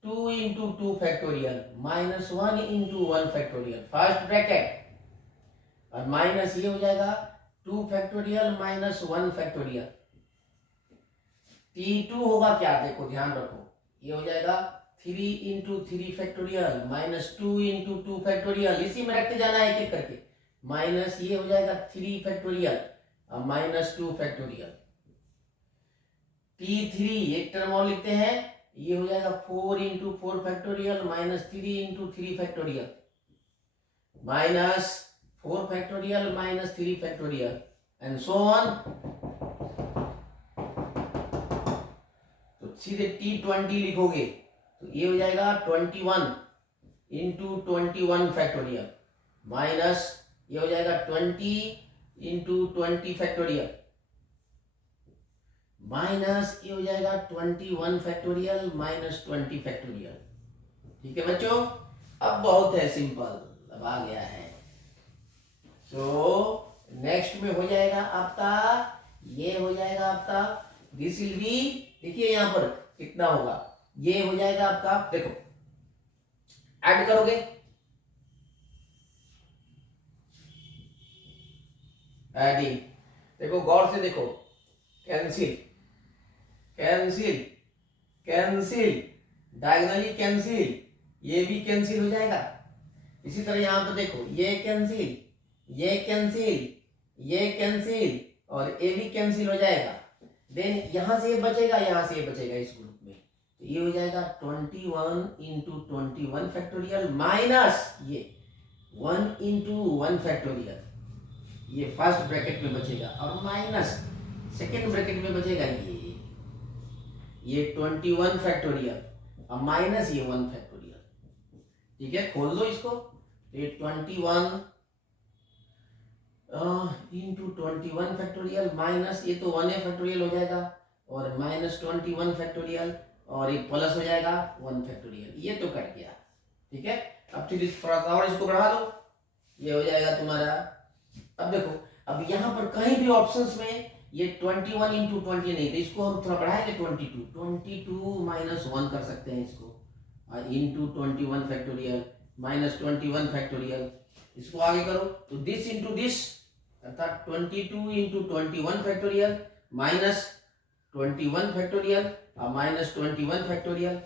2 into 2 factorial minus 1 into 1 factorial, first bracket, और माइनस ये हो जाएगा 2 फैक्टोरियल माइनस 1 फैक्टोरियल। t2 होगा क्या, देखो ध्यान रखो, ये हो जाएगा 3 into 3 factorial minus 2 into 2 factorial, इसी में रखते जाना है एक एक करके, माइनस ये हो जाएगा 3 फैक्टोरियल माइनस 2 फैक्टोरियल। t3 एक टर्म और लिखते हैं, ये हो जाएगा 4 into 4 factorial minus 3 into 3 factorial minus 4 factorial minus 3 factorial and so on. तो सीधे t20 लिखोगे तो ये हो जाएगा 21 इंटू 21 फैक्टोरियल माइनस ये हो जाएगा 20 इंटू 20 फैक्टोरियल माइनस ये हो जाएगा 21 फैक्टोरियल माइनस 20 फैक्टोरियल। ठीक है बच्चों, अब बहुत है सिंपल, अब आ गया है। सो नेक्स्ट में हो जाएगा आपका, ये हो जाएगा आपका, दिस विल बी, देखिए यहां पर कितना होगा, ये हो जाएगा आपका, देखो ऐड करोगे, एडिंग, देखो गौर से देखो, cancel cancel cancel, diagonally cancel, ये भी कैंसिल हो जाएगा। इसी तरह यहां पर देखो, ये कैंसिल, ये कैंसिल, ये कैंसिल और ये भी कैंसिल हो जाएगा। देन यहां से ये बचेगा, यहां से ये बचेगा इस ग्रुप में, तो ये हो जाएगा 21 इंटू 21 फैक्टोरियल माइनस ये 1 इंटू 1 फैक्टोरियल, ये फर्स्ट ब्रैकेट में बचेगा, और माइनस सेकेंड ब्रैकेट में बचेगा ये 21 फैक्टोरियल, अब माइनस ये 1 फैक्टोरियल। ठीक है, खोल दो इसको। तो ये 21 इंटू 21 फैक्टोरियल माइनस ये तो 1 फैक्टोरियल हो जाएगा, और माइनस 21 फैक्टोरियल, और ये प्लस हो जाएगा 1 फैक्टोरियल। ये तो कट गया। ठीक है, अब फिर थोड़ा सा और इसको बढ़ा लो, ये हो जाएगा तुम्हारा। अब देखो, अब यहाँ पर कहीं भी ऑप्शंस में ये 21 इंटू 20 नहीं, तो इसको हम थोड़ा बढ़ाएंगे 22 माइनस 1 कर सकते हैं इसको, इंटू 21 फैक्टोरियल माइनस 21 फैक्टोरियल। इसको आगे करो तो दिस इंटू दिस, अर्थात 22 इंटू 21 फैक्टोरियल माइनस 21 फैक्टोरियल और माइनस 21 फैक्टोरियल।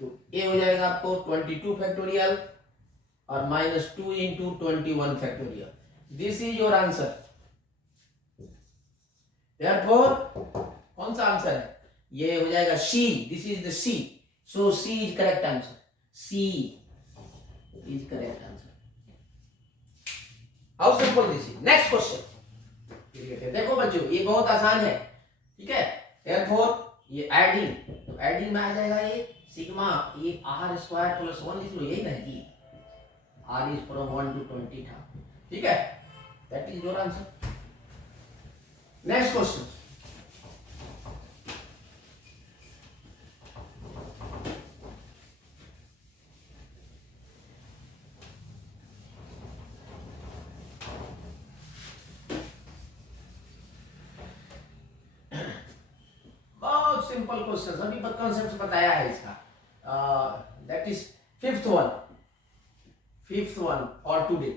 तो ये हो जाएगा आपको 22 फैक्टोरियल और minus 2 into 21 factorial. This is your answer. Therefore, कौन सा आंसर है? ये हो जाएगा C. This is the C. So C is correct answer. C is correct answer. How simple this is. Next question. देखो बच्चों, ये बहुत आसान है। ठीक है, therefore ये एडिंग, तो एडिंग में आ जाएगा ये सिग्मा, ये आर स्क्वायर प्लस 1 लिख लो, यही ना जी, आर इज फ्रॉम 1 टू 20 था। ठीक है, that is your answer. Next question. बहुत सिंपल क्वेश्चन, अभी कॉन्सेप्ट बताया है इसका। दैट इज फिफ्थ वन और today.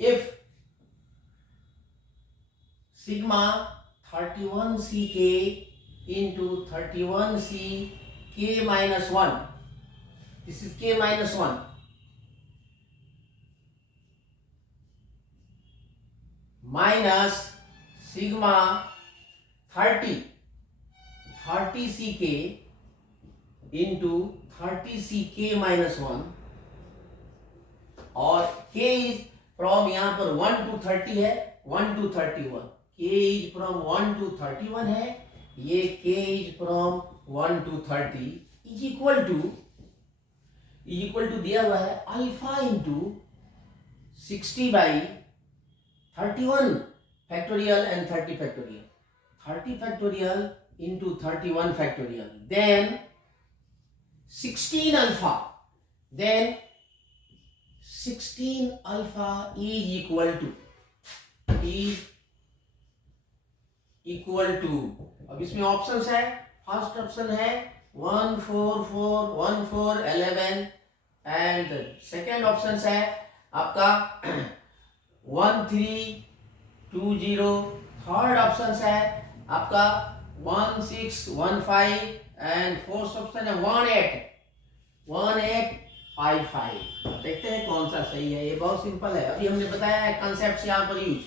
if sigma 31ck into 31ck minus 1, this is k minus 1, minus sigma 30ck into 30ck minus 1, और k इज फ्रॉम यहां पर 1 to 30 है, 1 to 31, k is from 1 to 31 है, ये k is from 1 to 30 is equal to दिया हुआ है alpha into 60 by 31 factorial and 30 factorial, 30 factorial into 31 factorial, then 16 alpha, then 16 alpha is equal to, अब इसमें ऑप्शंस है। फर्स्ट ऑप्शन है 1 4 4 1 4 11, and second option है आपका 1 3 2 0, थर्ड ऑप्शन है आपका 1 6 1 5, एंड फोर्थ ऑप्शन है 1 8 5 5। देखते हैं कौन सा सही है। ये बहुत सिंपल है, अभी हमने बताया है कॉन्सेप्ट यहाँ पर यूज।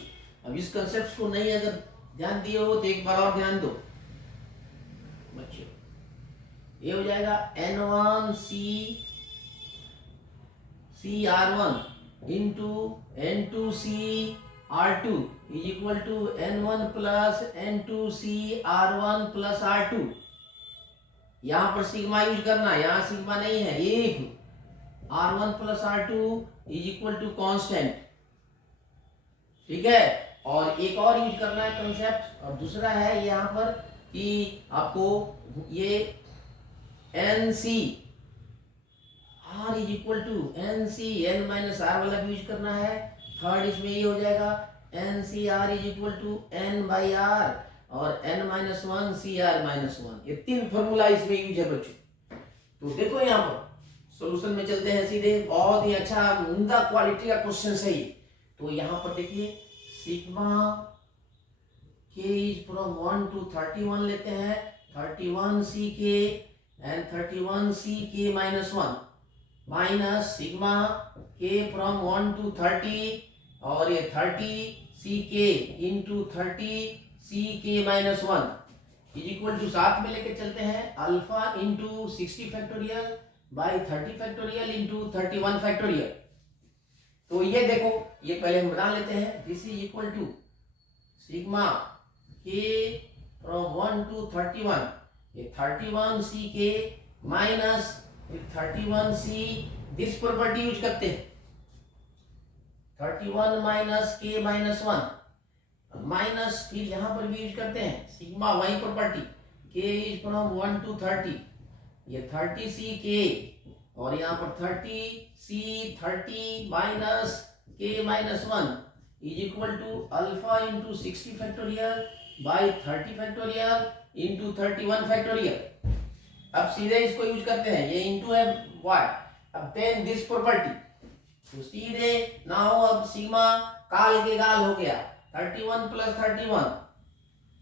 अब इस कॉन्सेप्ट को नहीं अगर ध्यान दिए हो तो एक बार और ध्यान दो बच्चों। ये हो जाएगा N1 C R1 into N2 C R2 is equal to N1 plus N2 C R1 plus R2। यहाँ पर सिग्मा यूज करना, यहाँ सिग्मा नहीं है, एक R1 plus R2 is equal to constant. ठीक है, और एक और यूज करना है कंसेप्ट, और दूसरा है यहाँ पर कि आपको ये NC R is equal to NC N minus R वाला भी यूज करना है। थर्ड इसमें ये हो जाएगा NC R is equal to N by R और N माइनस 1 CR माइनस 1। ये तीन फॉर्मूला इसमें यूज है बच्चों। तो देखो यहाँ पर सॉल्यूशन में चलते हैं सीधे। बहुत ही अच्छा उम्दा क्वालिटी का क्वेश्चन है ये। तो यहाँ पर देखिए sigma k is from 1 to 31 लेते हैं, 31ck and 31ck minus 1 minus sigma k from 1 to 30 और ये 30ck into 30ck minus 1 is equal to, साथ में लेके चलते हैं alpha into 60 factorial by 30 factorial into 31 factorial. तो ये देखो, ये पहले हम बना लेते हैं। This is equal to sigma k from 1 to 31, ये 31 C k minus 31 C, this property use करते हैं 31 माइनस के माइनस 1 माइनस, फिर यहां पर भी यूज करते हैं सिग्मा वही प्रॉपर्टी के इज फ्रॉम 1 to 30, ये 30 सी के और यहाँ पर 30 C 30 minus k minus 1 is equal to alpha into 60 factorial by 30 factorial into 31 factorial. अब सीधे इसको यूज करते हैं, ये इंटू है वाई, अब देन दिस प्रॉपर्टी, तो सीधे नाउ अब सिग्मा काल के गाल हो गया 31 प्लस 31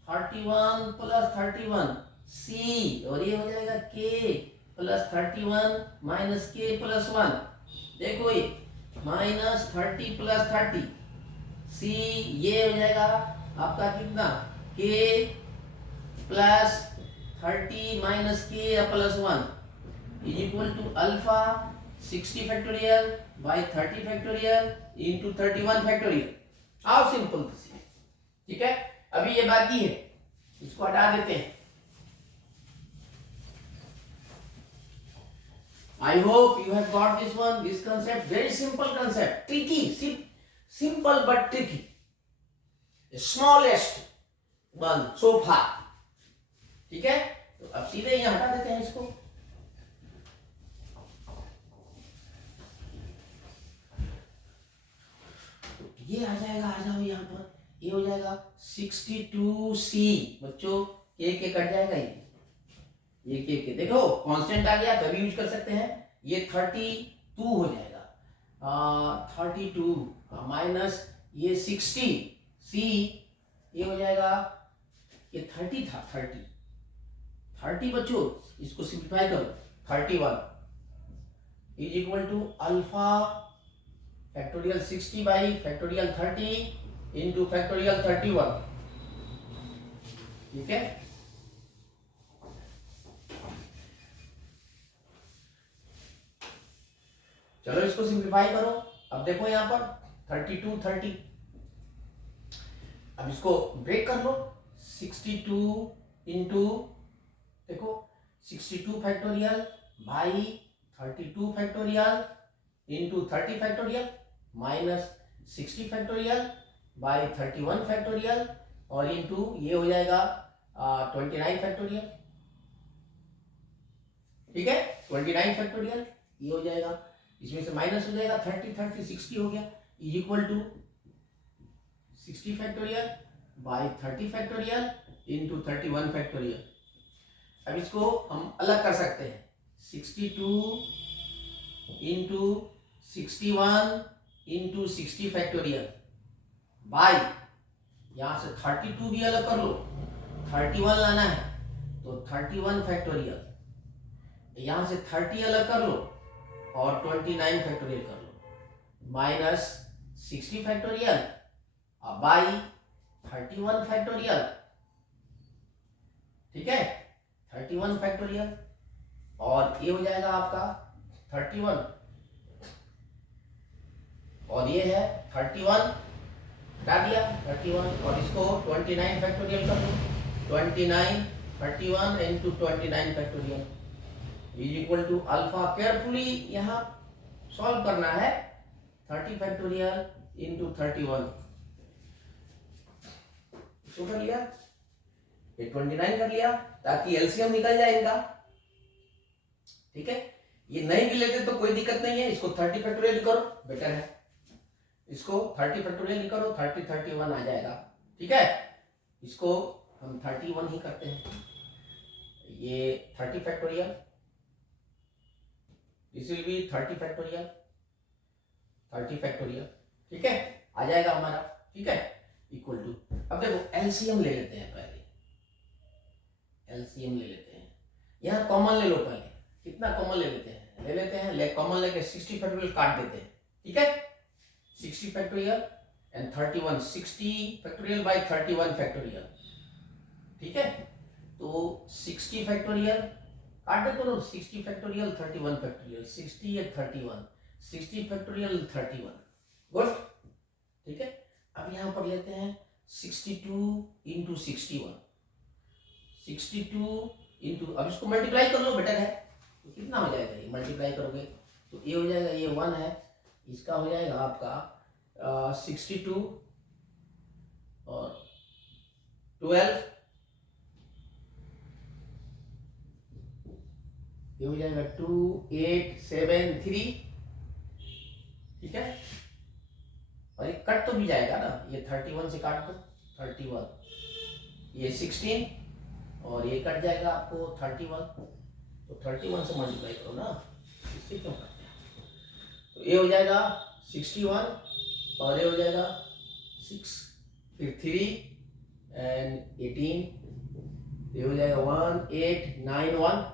31 प्लस 31 सी, और ये हो जाएगा के प्लस 31 माइनस के प्लस 1, देखो ये माइनस 30 प्लस 30 सी, ये हो जाएगा आपका कितना k plus 30 minus k plus 1 is equal to alpha 60 factorial by 30 factorial into 31 factorial. How simple this is, ठीक है। अभी ये बाकी है, इसको हटा देते हैं। I hope you have got this one, this concept, very simple concept, tricky, simple but tricky, the smallest one so far, ठीक है। तो अब सीधे यहाँ हटा देते हैं इसको, ये आ जाएगा, आ जाओ यहाँ पर, ये हो जाएगा 62C, बच्चों के कट जाएगा, ये के देखो कांस्टेंट आ गया, तभी यूज कर सकते हैं। ये 32 हो जाएगा 32 माइनस ये 60 सी, ये हो जाएगा, ये 30 था 30 बच्चों, इसको सिंप्लीफाई करो 31 is equal to alpha factorial 60 by factorial 30 into factorial 31, ठीक है। चलो इसको सिंप्लीफाई करो, अब देखो यहां पर 32 30, अब इसको ब्रेक कर लो 62 इंटू, देखो 62 factorial by 32 factorial into 30 factorial minus 60 factorial by 31 factorial और इंटू ये हो जाएगा 29 फैक्टोरियल, ठीक है। 29 फैक्टोरियल ये हो जाएगा, इसमें से माइनस हो जाएगा 30 30 60 हो गया is equal to 60 factorial by 30 factorial into 31 factorial. अब इसको हम अलग कर सकते हैं 62 इंटू 61 इंटू 60 फैक्टोरियल बाई, यहां से 32 भी अलग कर लो, 31 लाना है तो 31 फैक्टोरियल, यहां से 30 अलग कर लो और 29 फैक्टोरियल कर लो माइनस 60 फैक्टोरियल बाई 31 फैक्टोरियल, ठीक है 31 फैक्टोरियल, और ये हो जाएगा आपका 31 और ये है 31, हटा दिया 31 और इसको 29 फैक्टोरियल कर लो, 29 31 into 29 factorial is equal to alpha, carefully यहां सॉल्व करना है 30 फैक्टोरियल इंटू 31, इसको कर लिया, ये 29 कर लिया ताकि एलसीएम निकल जाए इनका, ठीक है। ये नहीं भी लेते तो कोई दिक्कत नहीं है, इसको 30 फैक्टोरियल करो बेटर है, इसको 30 फैक्टोरियल करो 30 31 आ जाएगा, ठीक है। इसको हम 31 ही करते हैं, ये 30 factorial, this will B 30 factorial 30 factorial, ठीक है, आ जाएगा हमारा, ठीक है, इक्वल टू, अब देखो एलसीएम ले लेते हैं, पहले एलसीएम ले लेते हैं, यहां कॉमन ले लो, पहले कितना कॉमन ले लेते हैं, ले कॉमन लेके 60 फैक्टोरियल काट देते हैं, ठीक है, 60 factorial and 31, 60 factorial by 31 factorial, ठीक है। तो 60 फैक्टोरियल काट दे तो 60 फैक्टोरियल 31 फैक्टोरियल, 60 या 31, 60 फैक्टोरियल 31, गुड, ठीक है। अब यहां पर लेते हैं 62 इंटू 61, 62 इंटू, अब इसको मल्टीप्लाई कर लो, बेटर है। तो कितना हो जाएगा, ये मल्टीप्लाई करोगे तो ये हो जाएगा, ये 1 है, इसका हो जाएगा आपका 62 और 12, ये हो जाएगा 2873, ठीक है। और ये कट तो भी जाएगा ना, ये 31 से काट दो, 31, ये 16 और ये कट जाएगा आपको 31, तो 31 से मल्टीप्लाई करो ना, इससे क्यों करते हैं। तो ये हो जाएगा 61 और ये हो जाएगा 6, फिर 3 एंड 18, ये हो जाएगा 1891,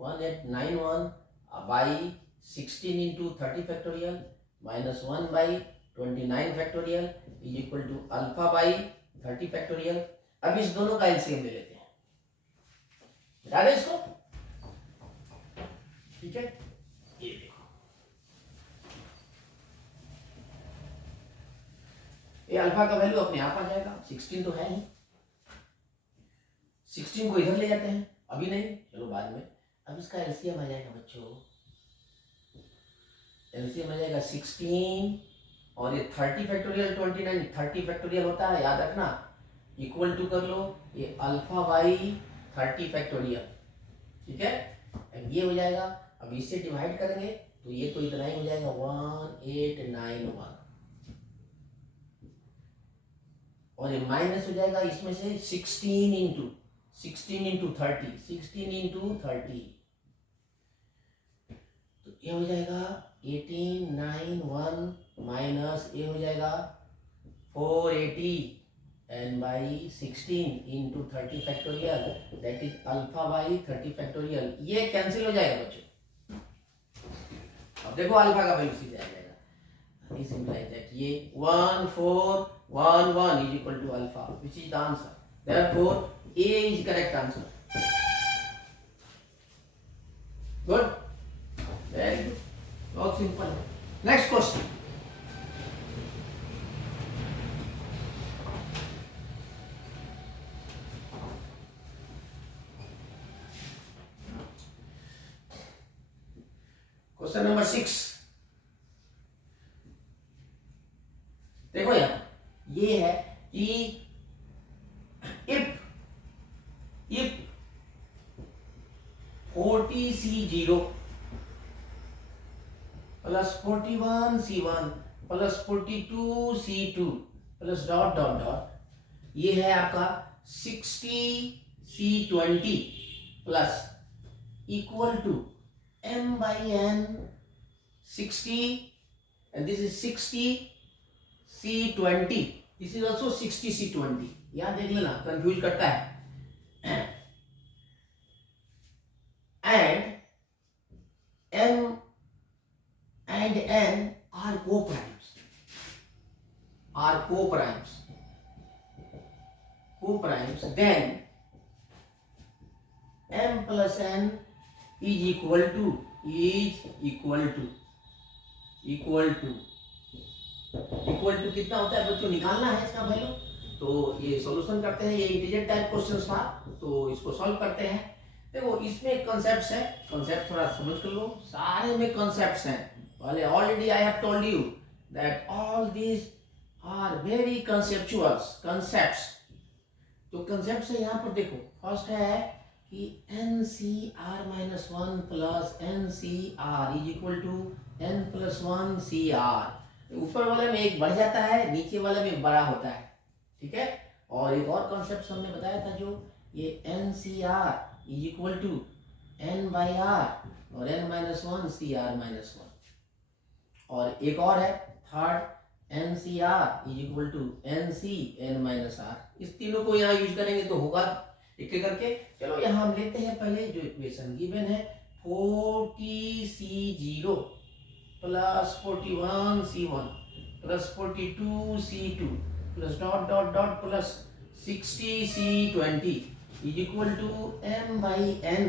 1891 by 16 into 30 factorial minus 1 by 29 factorial is equal to alpha by 30 factorial. अब इस दोनों का एलसीएम ले लेते हैं, मिटा दें इसको, ठीक है। ये देखो, ये अल्फा का वैल्यू अपने आप आ जाएगा, 16 तो है ही, 16 को इधर ले जाते हैं, अभी नहीं, चलो बाद में। अब इसका एलसीएम आ जाएगा बच्चों, एलसीएम आ जाएगा 16 और ये 30 फैक्टोरियल 29, 30 फैक्टोरियल होता है, याद रखना, इक्वल टू कर लो ये अल्फा बाई 30 फैक्टोरियल, ठीक है। अब ये हो जाएगा, अब इससे डिवाइड करेंगे तो ये तो इतना ही हो जाएगा 1891 और ये माइनस हो जाएगा इसमें से 16 इंटू 30, 16 इंटू 30, तो ये हो जाएगा 1891 माइनस ये हो जाएगा 480 n by 16 into 30 factorial, that is alpha by 30 factorial. ये कैंसिल हो जाएगा बच्चों, अब देखो अल्फा का वैल्यू सीधे आ जाएगा, दिस इंप्लाइज दैट ये 1411 is equal to alpha, which is the answer, therefore A is correct answer. Good, very good, बहुत simple. Next question. Question number 6. देखो यार, ये है कि if 40C0 plus 41C1 plus 42C2 plus dot dot dot, ये है आपका 60C20 plus equal to m by n 60 and this is 60C20, this is also 60C20, याद देख लेना, कंफ्यूज करता है। and m and n are co-primes, then m plus n is equal to कितना होता है बच्चों, निकालना है इसका वैल्यू। तो ये सॉल्यूशन करते हैं, ये इंटीजर टाइप क्वेश्चन था, तो इसको सॉल्व करते हैं। देखो इसमें कॉन्सेप्ट्स है, कॉन्सेप्ट थोड़ा समझ कर लो, सारे में कॉन्सेप्ट्स हैं। पहले already I have told you that all these are very conceptuals concepts. तो कॉन्सेप्ट्स है यहाँ पर देखो, फर्स्ट है कि NCr-1 plus NCr is equal to n plus 1 CR। ऊपर वाले में एक बढ़ जाता है, नीचे वाले में बड़ा होता है, ठीक है। और एक और कॉन्सेप्ट हमने बताया था, जो ये NCr is equal to n by r और n माइनस 1 CR माइनस 1। और एक और है third, NCr is equal to NC n minus r। इस तीनों को यहाँ यूज करेंगे तो होगा एक एक करके। चलो यहाँ हम लेते हैं पहले जो इक्वेशन गिवन है, 40C0 plus 41C1 plus 42C2 plus dot dot dot plus 60C20 is equal to m by n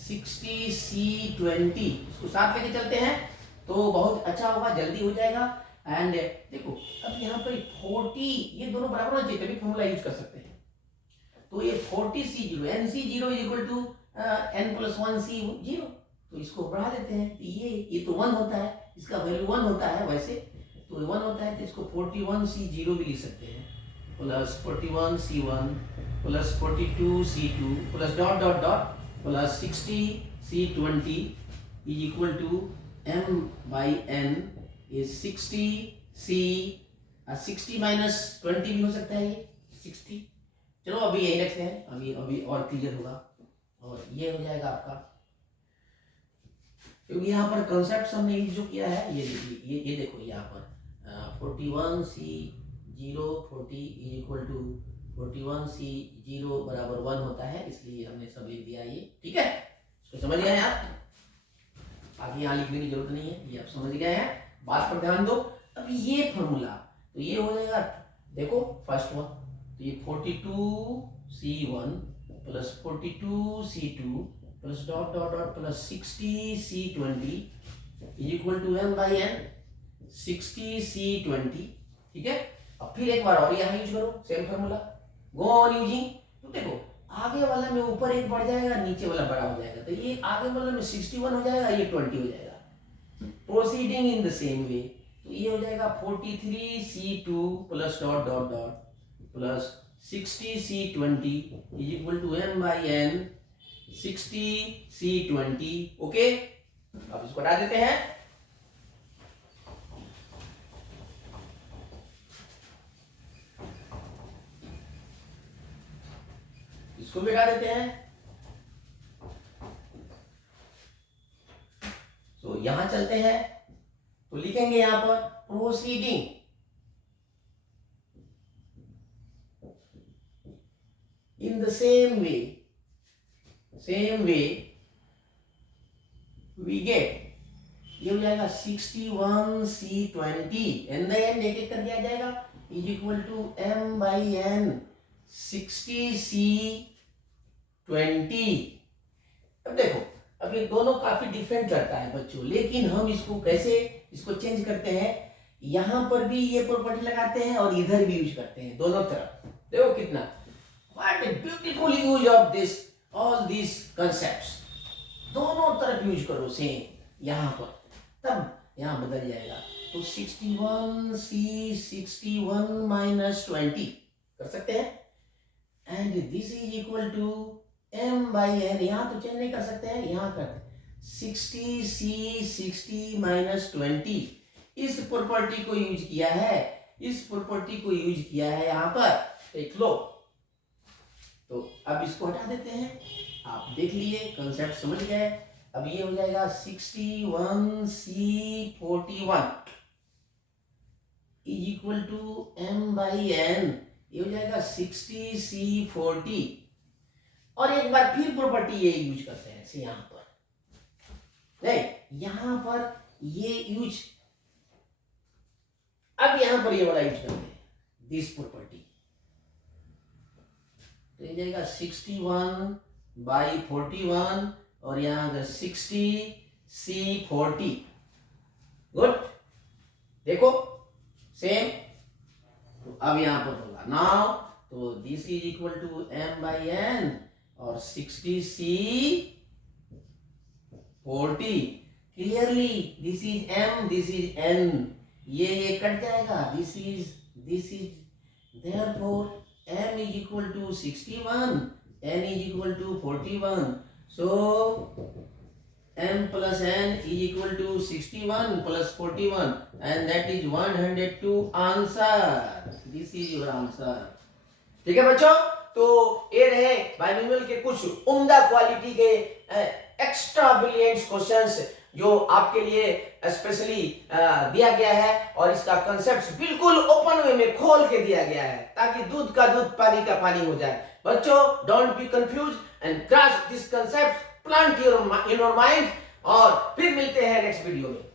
60C20। इसको साथ लेके चलते हैं तो बहुत अच्छा होगा, जल्दी हो जाएगा। एंड देखो अब यहाँ पर 40 ये दोनों बराबर होना चाहिए, तभी फॉर्मूला यूज कर सकते हैं। तो ये 40C0 NC0 is equal to n+1C0, तो इसको बढ़ा देते हैं। तो ये तो 1 होता है, इसका वैल्यू 1 होता है वैसे, तो 1 होता है, तो इसको 41C0 भी लिख सकते हैं, plus 41C1 plus 42C2 plus dot dot dot plus 60C20 is equal to m/n is 60 minus 20 भी हो सकता है, ये 60। चलो अभी यही रखते हैं, अभी और क्लियर होगा, और ये हो जाएगा आपका, क्योंकि यहाँ पर कॉन्सेप्ट हमने जो किया है, ये देखो यहाँ पर 41C0 40 is equal to 41C0 बराबर 1 होता है, इसलिए हमने सब लिख दिया ये, ठीक है। इसको समझ गए हैं आप, आगे यहाँ लिखने की जरूरत नहीं है, ये आप समझ गए हैं, बात पर ध्यान दो। अब ये फॉर्मूला तो ये हो जाएगा, देखो फर्स्ट वन, तो ये 42C1 plus 42C2 plus dot dot dot plus 60C20 is equal to m/n 60C20, ठीक है। अब फिर एक बार और यहाँ यूज करो same formula, go on using. तो देखो आगे वाला में ऊपर एक बढ़ जाएगा, नीचे वाला बड़ा हो जाएगा, तो ये आगे वाला में 61 हो जाएगा, ये 20 हो जाएगा। Proceeding in the same way, तो ये हो जाएगा 43C2 plus dot dot dot plus 60C20 is equal to m/n 60C20, okay. अब इसको हटा देते हैं, इसको भी हटा देते हैं। तो यहां चलते हैं, तो लिखेंगे यहां पर proceeding in the same way we get, ये हो जाएगा 61C20 एन द एंड एक एक कर दिया जाएगा is equal to m/n 60C20। अब देखो अब ये दोनों काफी डिफरेंट करता है बच्चों, लेकिन हम इसको कैसे इसको चेंज करते हैं, यहां पर भी ये प्रॉपर्टी लगाते हैं और इधर भी यूज करते हैं, दोनों तरफ। देखो कितना what a beautiful use of this all this concepts, दोनों तरफ यूज करो सेम यहां पर, तब यहां बदल जाएगा। तो 61C 61 माइनस 20 कर सकते हैं, and this is equal to m/n, यहां तो चेंज नहीं कर सकते हैं, यहां करते 60C 60 माइनस 20, इस प्रॉपर्टी को यूज किया है, यहां पर देख लो। तो अब इसको हटा देते हैं, आप देख लिए कंसेप्ट समझ गए। अब ये हो जाएगा 61C 41 is equal to m/n, ये हो जाएगा 60C 40, और एक बार फिर प्रॉपर्टी ये यूज करते हैं ऐसे यहां पर, नहीं यहां पर ये यूज, अब यहां पर ये वाला यूज करते हैं दिस प्रॉपर्टी, तो ये जाएगा 61/41 और यहां 60C 40, गुड। देखो सेम, तो अब यहां पर होगा नाउ, तो this is equal to m/n और 60C 40, clearly this is m this is n, ये कट जाएगा, this is therefore m is equal to 61, n is equal to 41, so m plus n is equal to 61 plus 41, and that is 102 answer. This is your answer. ठीक है बच्चों, तो ये रहे binomial के कुछ उम्दा क्वालिटी के एक्स्ट्रा ब्रिलियंट क्वेश्चंस जो आपके लिए स्पेशली दिया गया है, और इसका कंसेप्ट बिल्कुल ओपन वे में खोल के दिया गया है ताकि दूध का दूध पानी का पानी हो जाए। बच्चों don't be confuse and grasp this concept, plant in your mind, और फिर मिलते हैं नेक्स्ट वीडियो में।